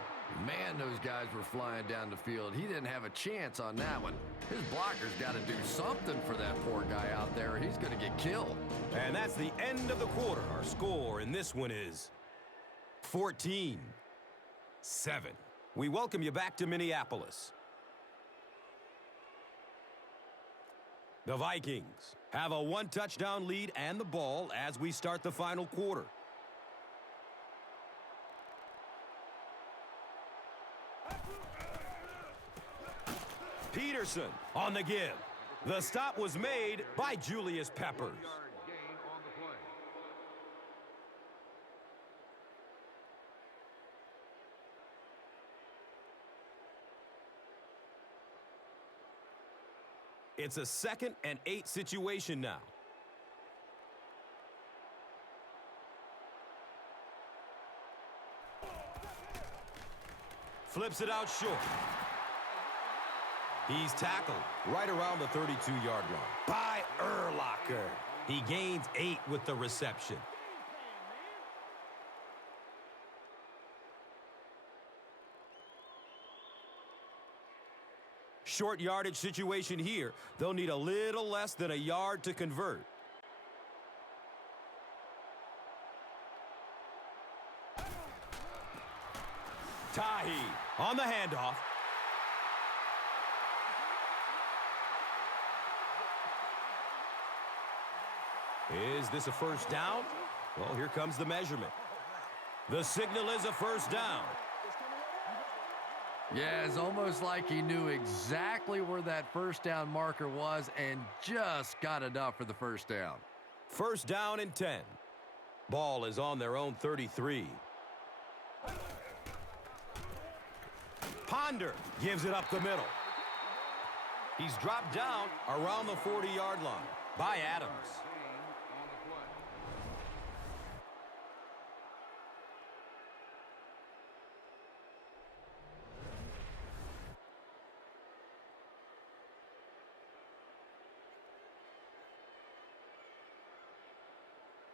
Man, those guys were flying down the field. He didn't have a chance on that one. His blocker's got to do something for that poor guy out there. He's going to get killed. And that's the end of the quarter. Our score in this one is 14-7. We welcome you back to Minneapolis. The Vikings have a 1-touchdown lead and the ball as we start the final quarter. Peterson on the give. The stop was made by Julius Peppers. Gain on the play. It's a 2nd and 8 situation now. Flips it out short. He's tackled right around the 32-yard line by Urlacher. He gains 8 with the reception. Short yardage situation here. They'll need a little less than a yard to convert. Tahi on the handoff. Is this a first down? Well, here comes the measurement. The signal is a first down. Yeah, it's almost like he knew exactly where that first down marker was and just got enough for the first down. First down and 10. Ball is on their own 33. Ponder gives it up the middle. He's dropped down around the 40-yard line by Adams.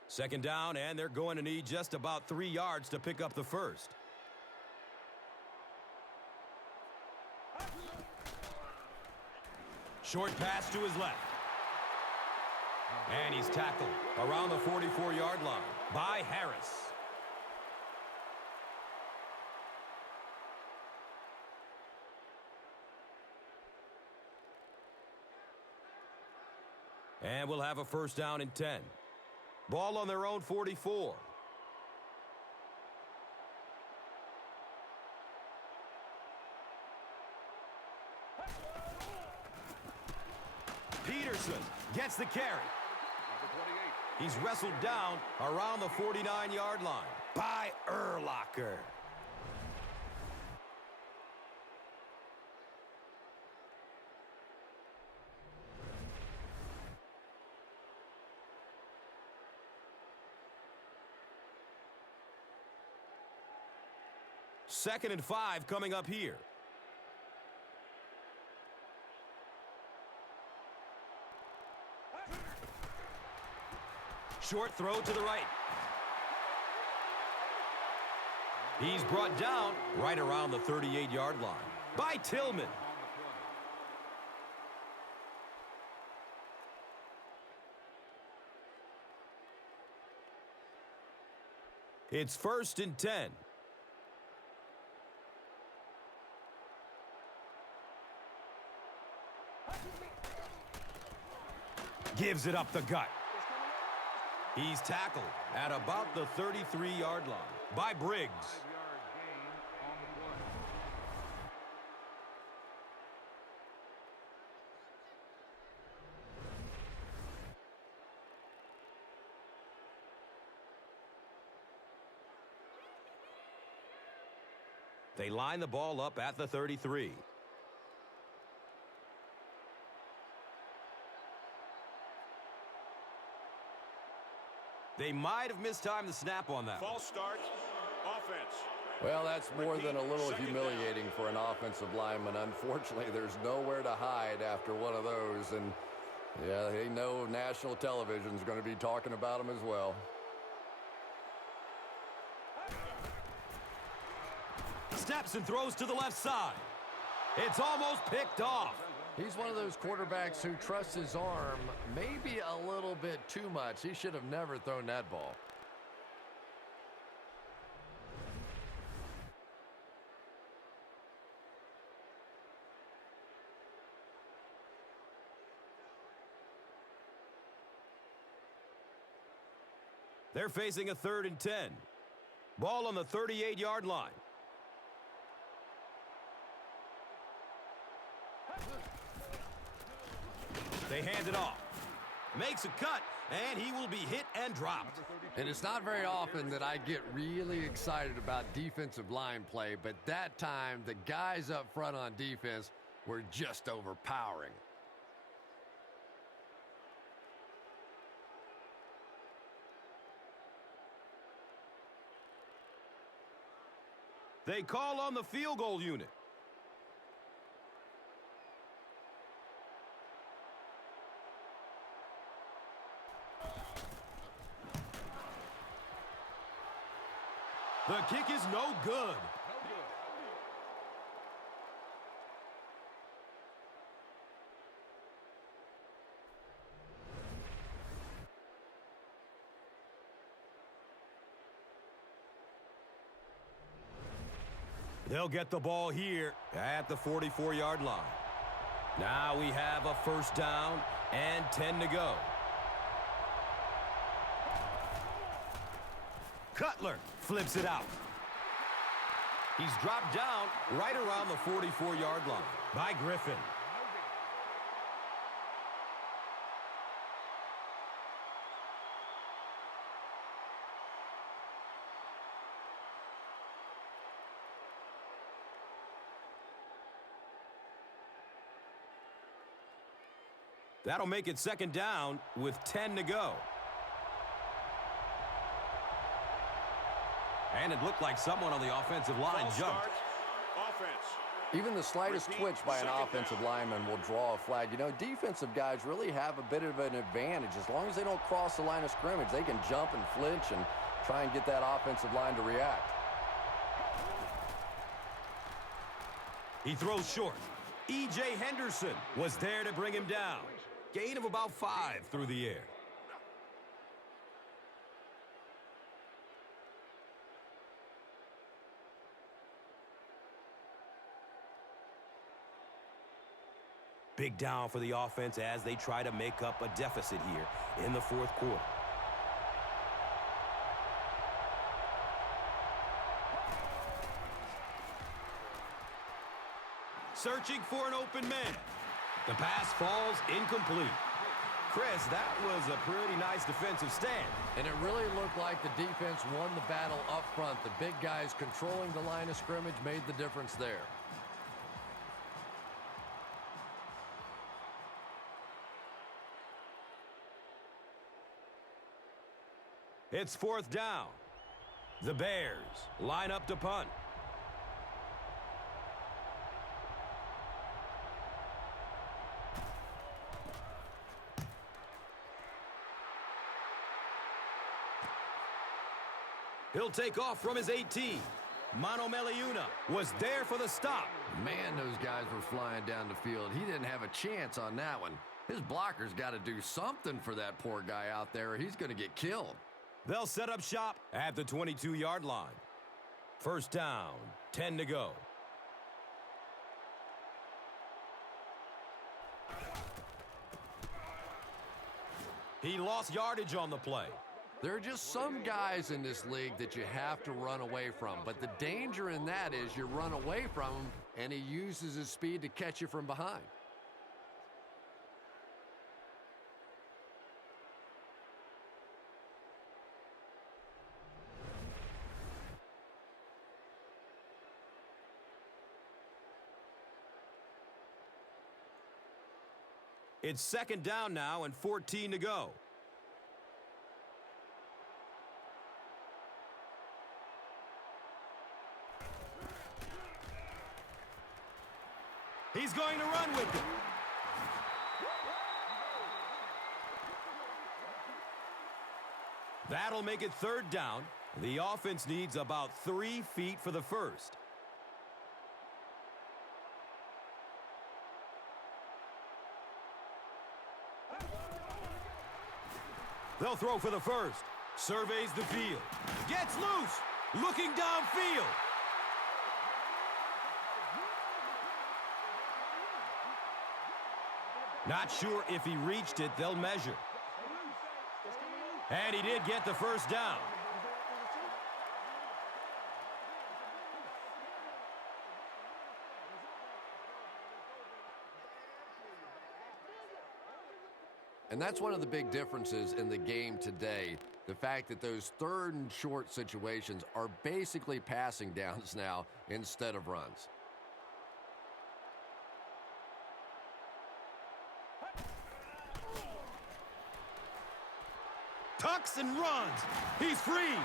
Second down, and they're going to need just about 3 yards to pick up the first. Short pass to his left. And he's tackled around the 44-yard line by Harris. And we'll have a first down and 10. Ball on their own 44. Peterson gets the carry. He's wrestled down around the 49-yard line by Urlacher. Second and 5 coming up here. Short throw to the right. He's brought down right around the 38-yard line by Tillman. It's first and 10. Gives it up the gut. He's tackled at about the 33-yard line by Briggs. They line the ball up at the 33. They might have mistimed the snap on that. False start, offense. Well, that's more than a little humiliating for an offensive lineman. Unfortunately, there's nowhere to hide after one of those. And, yeah, they know national television is going to be talking about them as well. Steps and throws to the left side. It's almost picked off. He's one of those quarterbacks who trusts his arm maybe a little bit too much. He should have never thrown that ball. They're facing a 3rd and 10. Ball on the 38-yard line. They hand it off. Makes a cut, and he will be hit and dropped. And it's not very often that I get really excited about defensive line play, but that time the guys up front on defense were just overpowering. They call on the field goal unit. The kick is no good. They'll get the ball here at the 44-yard line. Now we have a first down and 10 to go. Cutler flips it out. He's dropped down right around the 44-yard line by Griffin. That'll make it second down with 10 to go. And it looked like someone on the offensive line jumped. Even the slightest twitch by an offensive lineman will draw a flag. You know, defensive guys really have a bit of an advantage. As long as they don't cross the line of scrimmage, they can jump and flinch and try and get that offensive line to react. He throws short. E.J. Henderson was there to bring him down. Gain of about 5 through the air. Big down for the offense as they try to make up a deficit here in the fourth quarter. Searching for an open man. The pass falls incomplete. Chris, that was a pretty nice defensive stand. And it really looked like the defense won the battle up front. The big guys controlling the line of scrimmage made the difference there. It's fourth down. The Bears line up to punt. He'll take off from his 18. Mano Meliuna was there for the stop. Man, those guys were flying down the field. He didn't have a chance on that one. His blocker's got to do something for that poor guy out there, or he's going to get killed. They'll set up shop at the 22-yard line. First down, 10 to go. He lost yardage on the play. There are just some guys in this league that you have to run away from. But the danger in that is you run away from him, and he uses his speed to catch you from behind. It's second down now and 14 to go. He's going to run with it. That'll make it third down. The offense needs about 3 feet for the first. They'll throw for the first. Surveys the field. Gets loose. Looking downfield. Not sure if he reached it. They'll measure. And he did get the first down. And that's one of the big differences in the game today. The fact that those third and short situations are basically passing downs now instead of runs. Tucks and runs. He's free.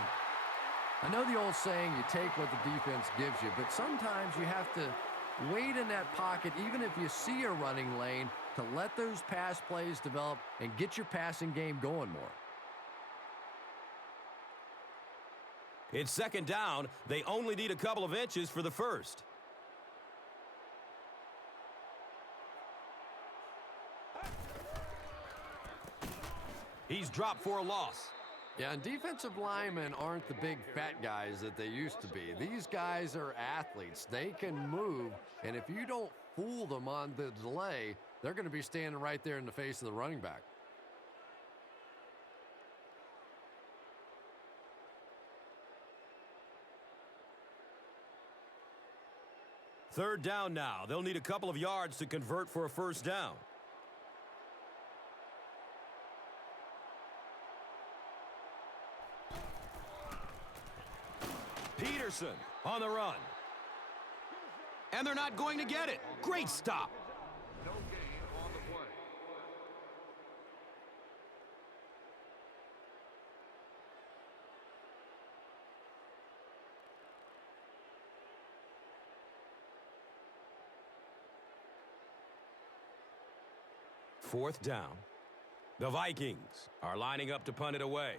I know the old saying, you take what the defense gives you, but sometimes you have to wait in that pocket, even if you see a running lane, to let those pass plays develop and get your passing game going more. It's second down. They only need a couple of inches for the first. He's dropped for a loss. Yeah, and defensive linemen aren't the big fat guys that they used to be. These guys are athletes. They can move, and if you don't fool them on the delay, they're going to be standing right there in the face of the running back. Third down now. They'll need a couple of yards to convert for a first down. Peterson on the run. And they're not going to get it. Great stop. No gain on the play. Fourth down. The Vikings are lining up to punt it away.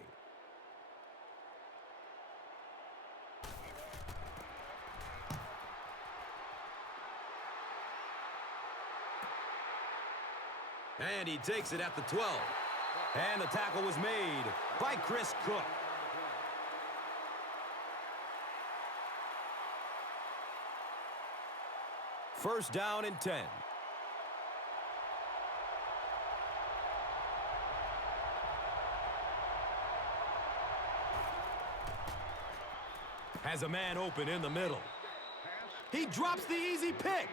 And he takes it at the 12. And the tackle was made by Chris Cook. First down and 10. Has a man open in the middle. He drops the easy pick.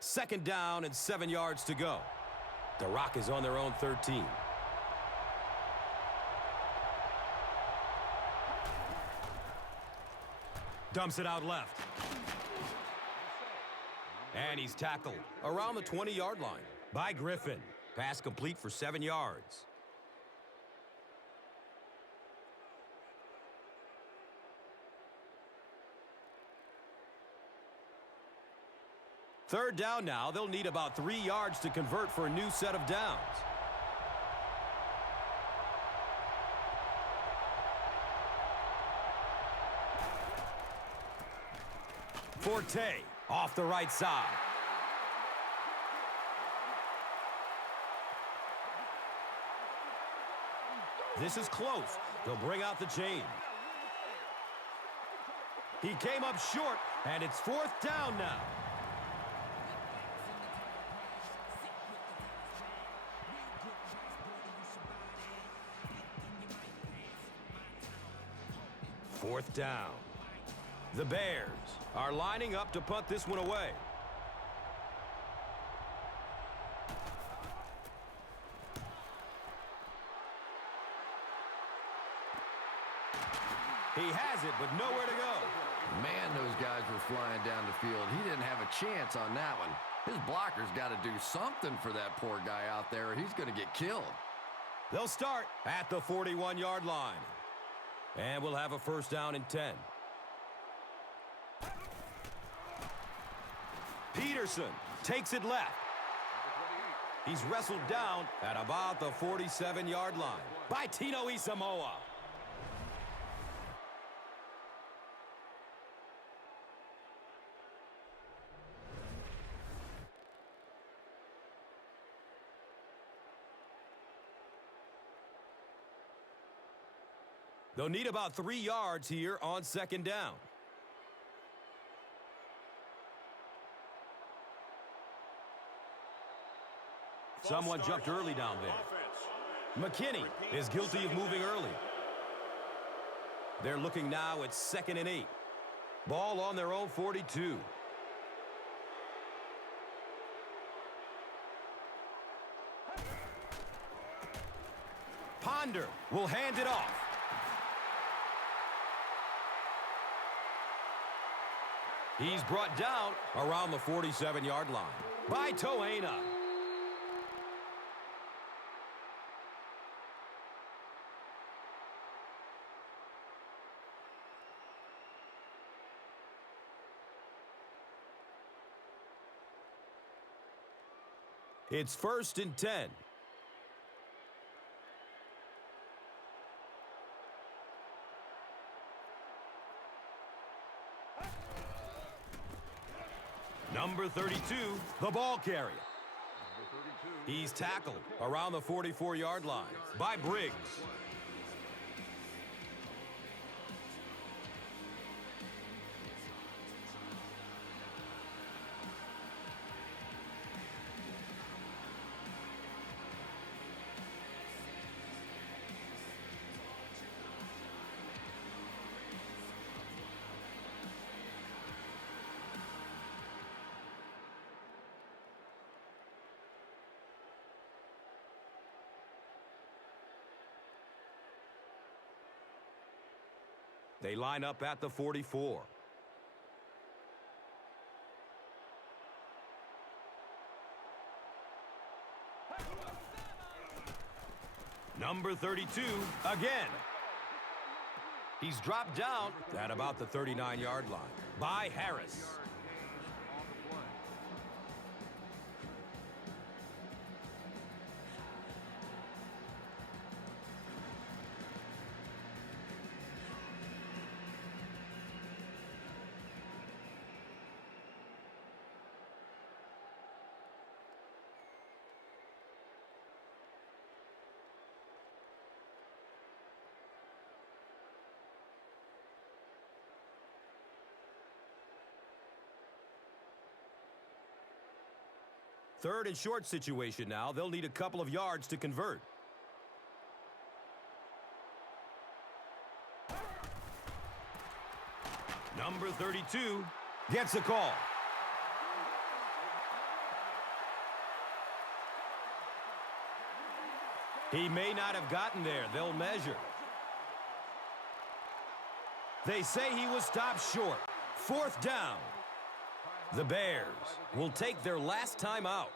Second down and 7 yards to go. The Rock is on their own 13. Dumps it out left. And he's tackled around the 20-yard line by Griffin. Pass complete for 7 yards. Third down now. They'll need about 3 yards to convert for a new set of downs. Forte off the right side. This is close. They'll bring out the chain. He came up short, and it's fourth down now. Fourth down. The Bears are lining up to punt this one away. He has it, but nowhere to go. Man, those guys were flying down the field. He didn't have a chance on that one. His blocker's got to do something for that poor guy out there, or he's going to get killed. They'll start at the 41-yard line. And we'll have a first down and 10. Peterson takes it left. He's wrestled down at about the 47-yard line by Tino Isamoa. They'll need about 3 yards here on second down. Someone jumped early down there. McKinney is guilty of moving early. They're looking now at 2nd and 8. Ball on their own 42. Ponder will hand it off. He's brought down around the 47-yard line by Toena. It's 1st and 10. Number 32, the ball carrier. He's tackled around the 44-yard line by Briggs. They line up at the 44. Number 32 again. He's dropped down at about the 39-yard line by Harris. Third and short situation now. They'll need a couple of yards to convert. Number 32 gets a call. He may not have gotten there. They'll measure. They say he was stopped short. Fourth down. The Bears will take their last time out.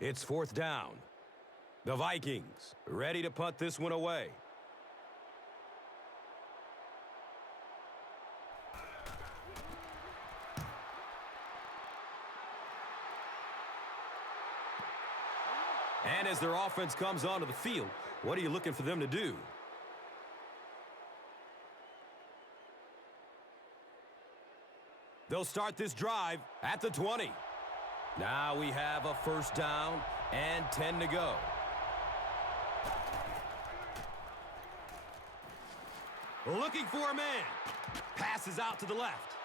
It's fourth down. The Vikings ready to punt this one away. And as their offense comes onto the field, what are you looking for them to do? They'll start this drive at the 20. Now we have a first down and 10 to go. Looking for a man. Passes out to the left.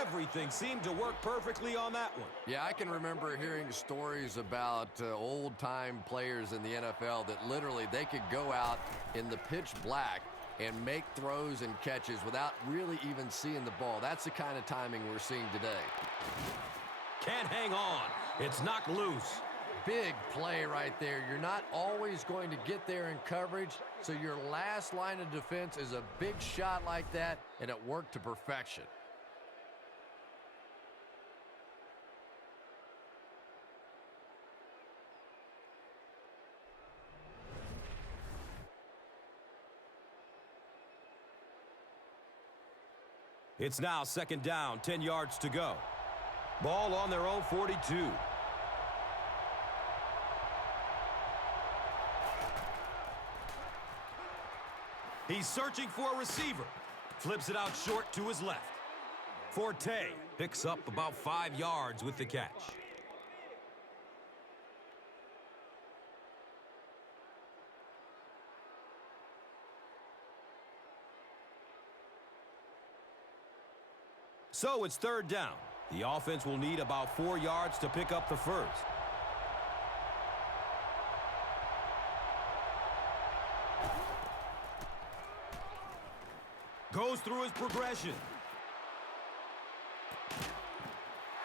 Everything seemed to work perfectly on that one. Yeah, I can remember hearing stories about old-time players in the NFL that literally they could go out in the pitch black and make throws and catches without really even seeing the ball. That's the kind of timing we're seeing today. Can't hang on. It's knocked loose. Big play right there. You're not always going to get there in coverage, so your last line of defense is a big shot like that, and it worked to perfection. It's now second down, 10 yards to go. Ball on their own 42. He's searching for a receiver. Flips it out short to his left. Forte picks up about 5 yards with the catch. So it's third down. The offense will need about 4 yards to pick up the first. Goes through his progression.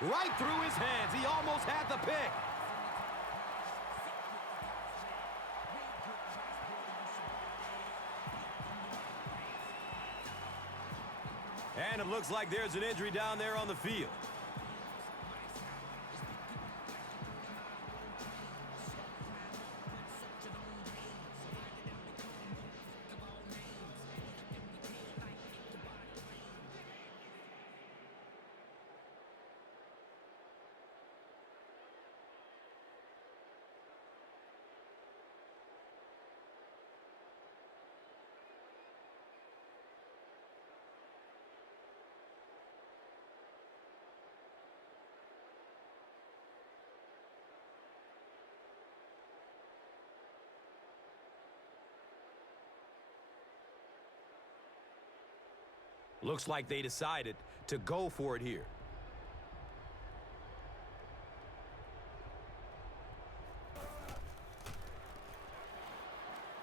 Right through his hands. He almost had the pick. And it looks like there's an injury down there on the field. Looks like they decided to go for it here.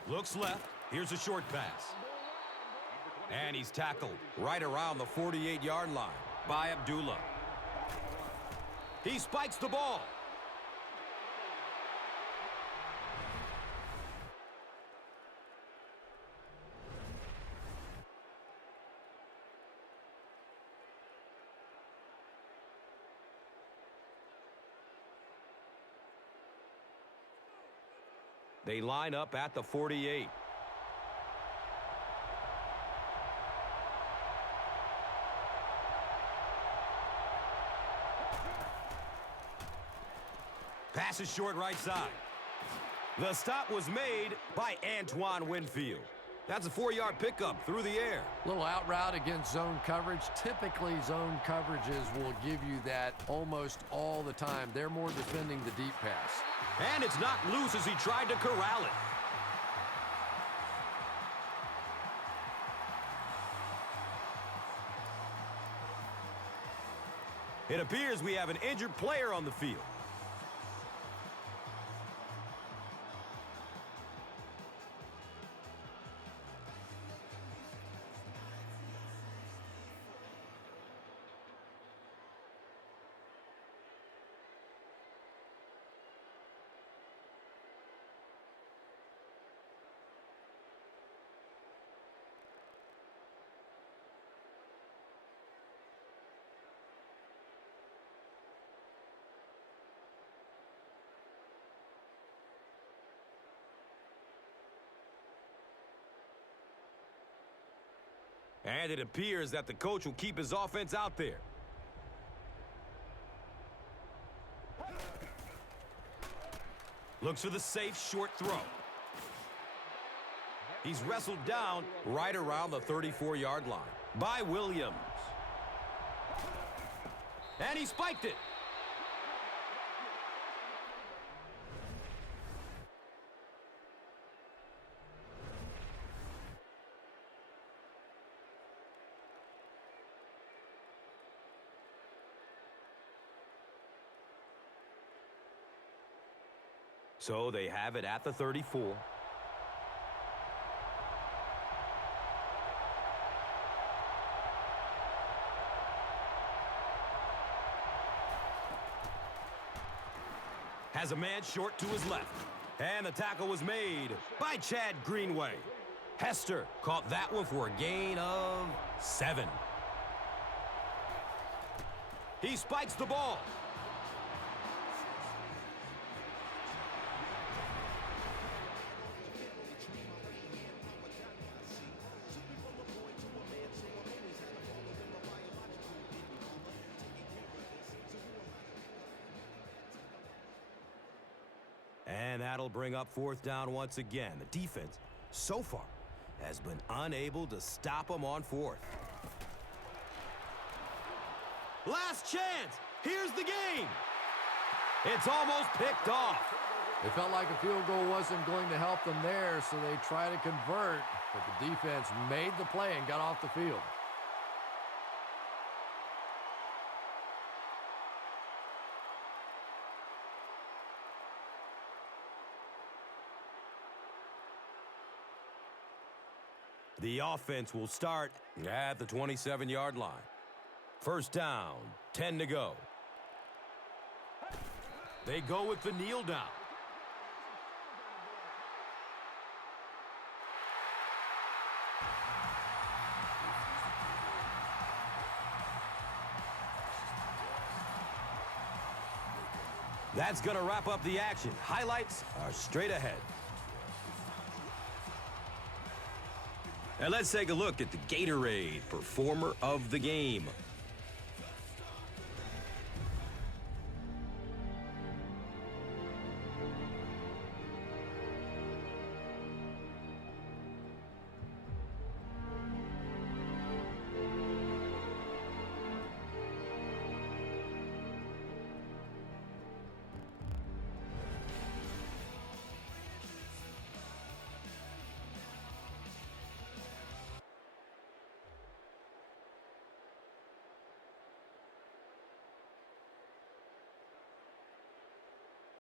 Looks left. Here's a short pass. And he's tackled right around the 48-yard line by Abdullah. He spikes the ball. They line up at the 48. Pass is short right side. The stop was made by Antoine Winfield. That's a 4-yard pickup through the air. Little out route against zone coverage. Typically, zone coverages will give you that almost all the time. They're more defending the deep pass. And it's knocked loose as he tried to corral it. It appears we have an injured player on the field. And it appears that the coach will keep his offense out there. Looks for the safe short throw. He's wrestled down right around the 34-yard line by Williams. And he spiked it. So they have it at the 34. Has a man short to his left. And the tackle was made by Chad Greenway. Hester caught that one for a gain of 7. He spikes the ball. And that'll bring up 4th down once again. The defense, so far, has been unable to stop them on 4th. Last chance. Here's the game. It's almost picked off. It felt like a field goal wasn't going to help them there, so they try to convert, but the defense made the play and got off the field. The offense will start at the 27-yard line. 1st down, 10 to go. They go with the kneel down. That's going to wrap up the action. Highlights are straight ahead. And let's take a look at the Gatorade Performer of the Game.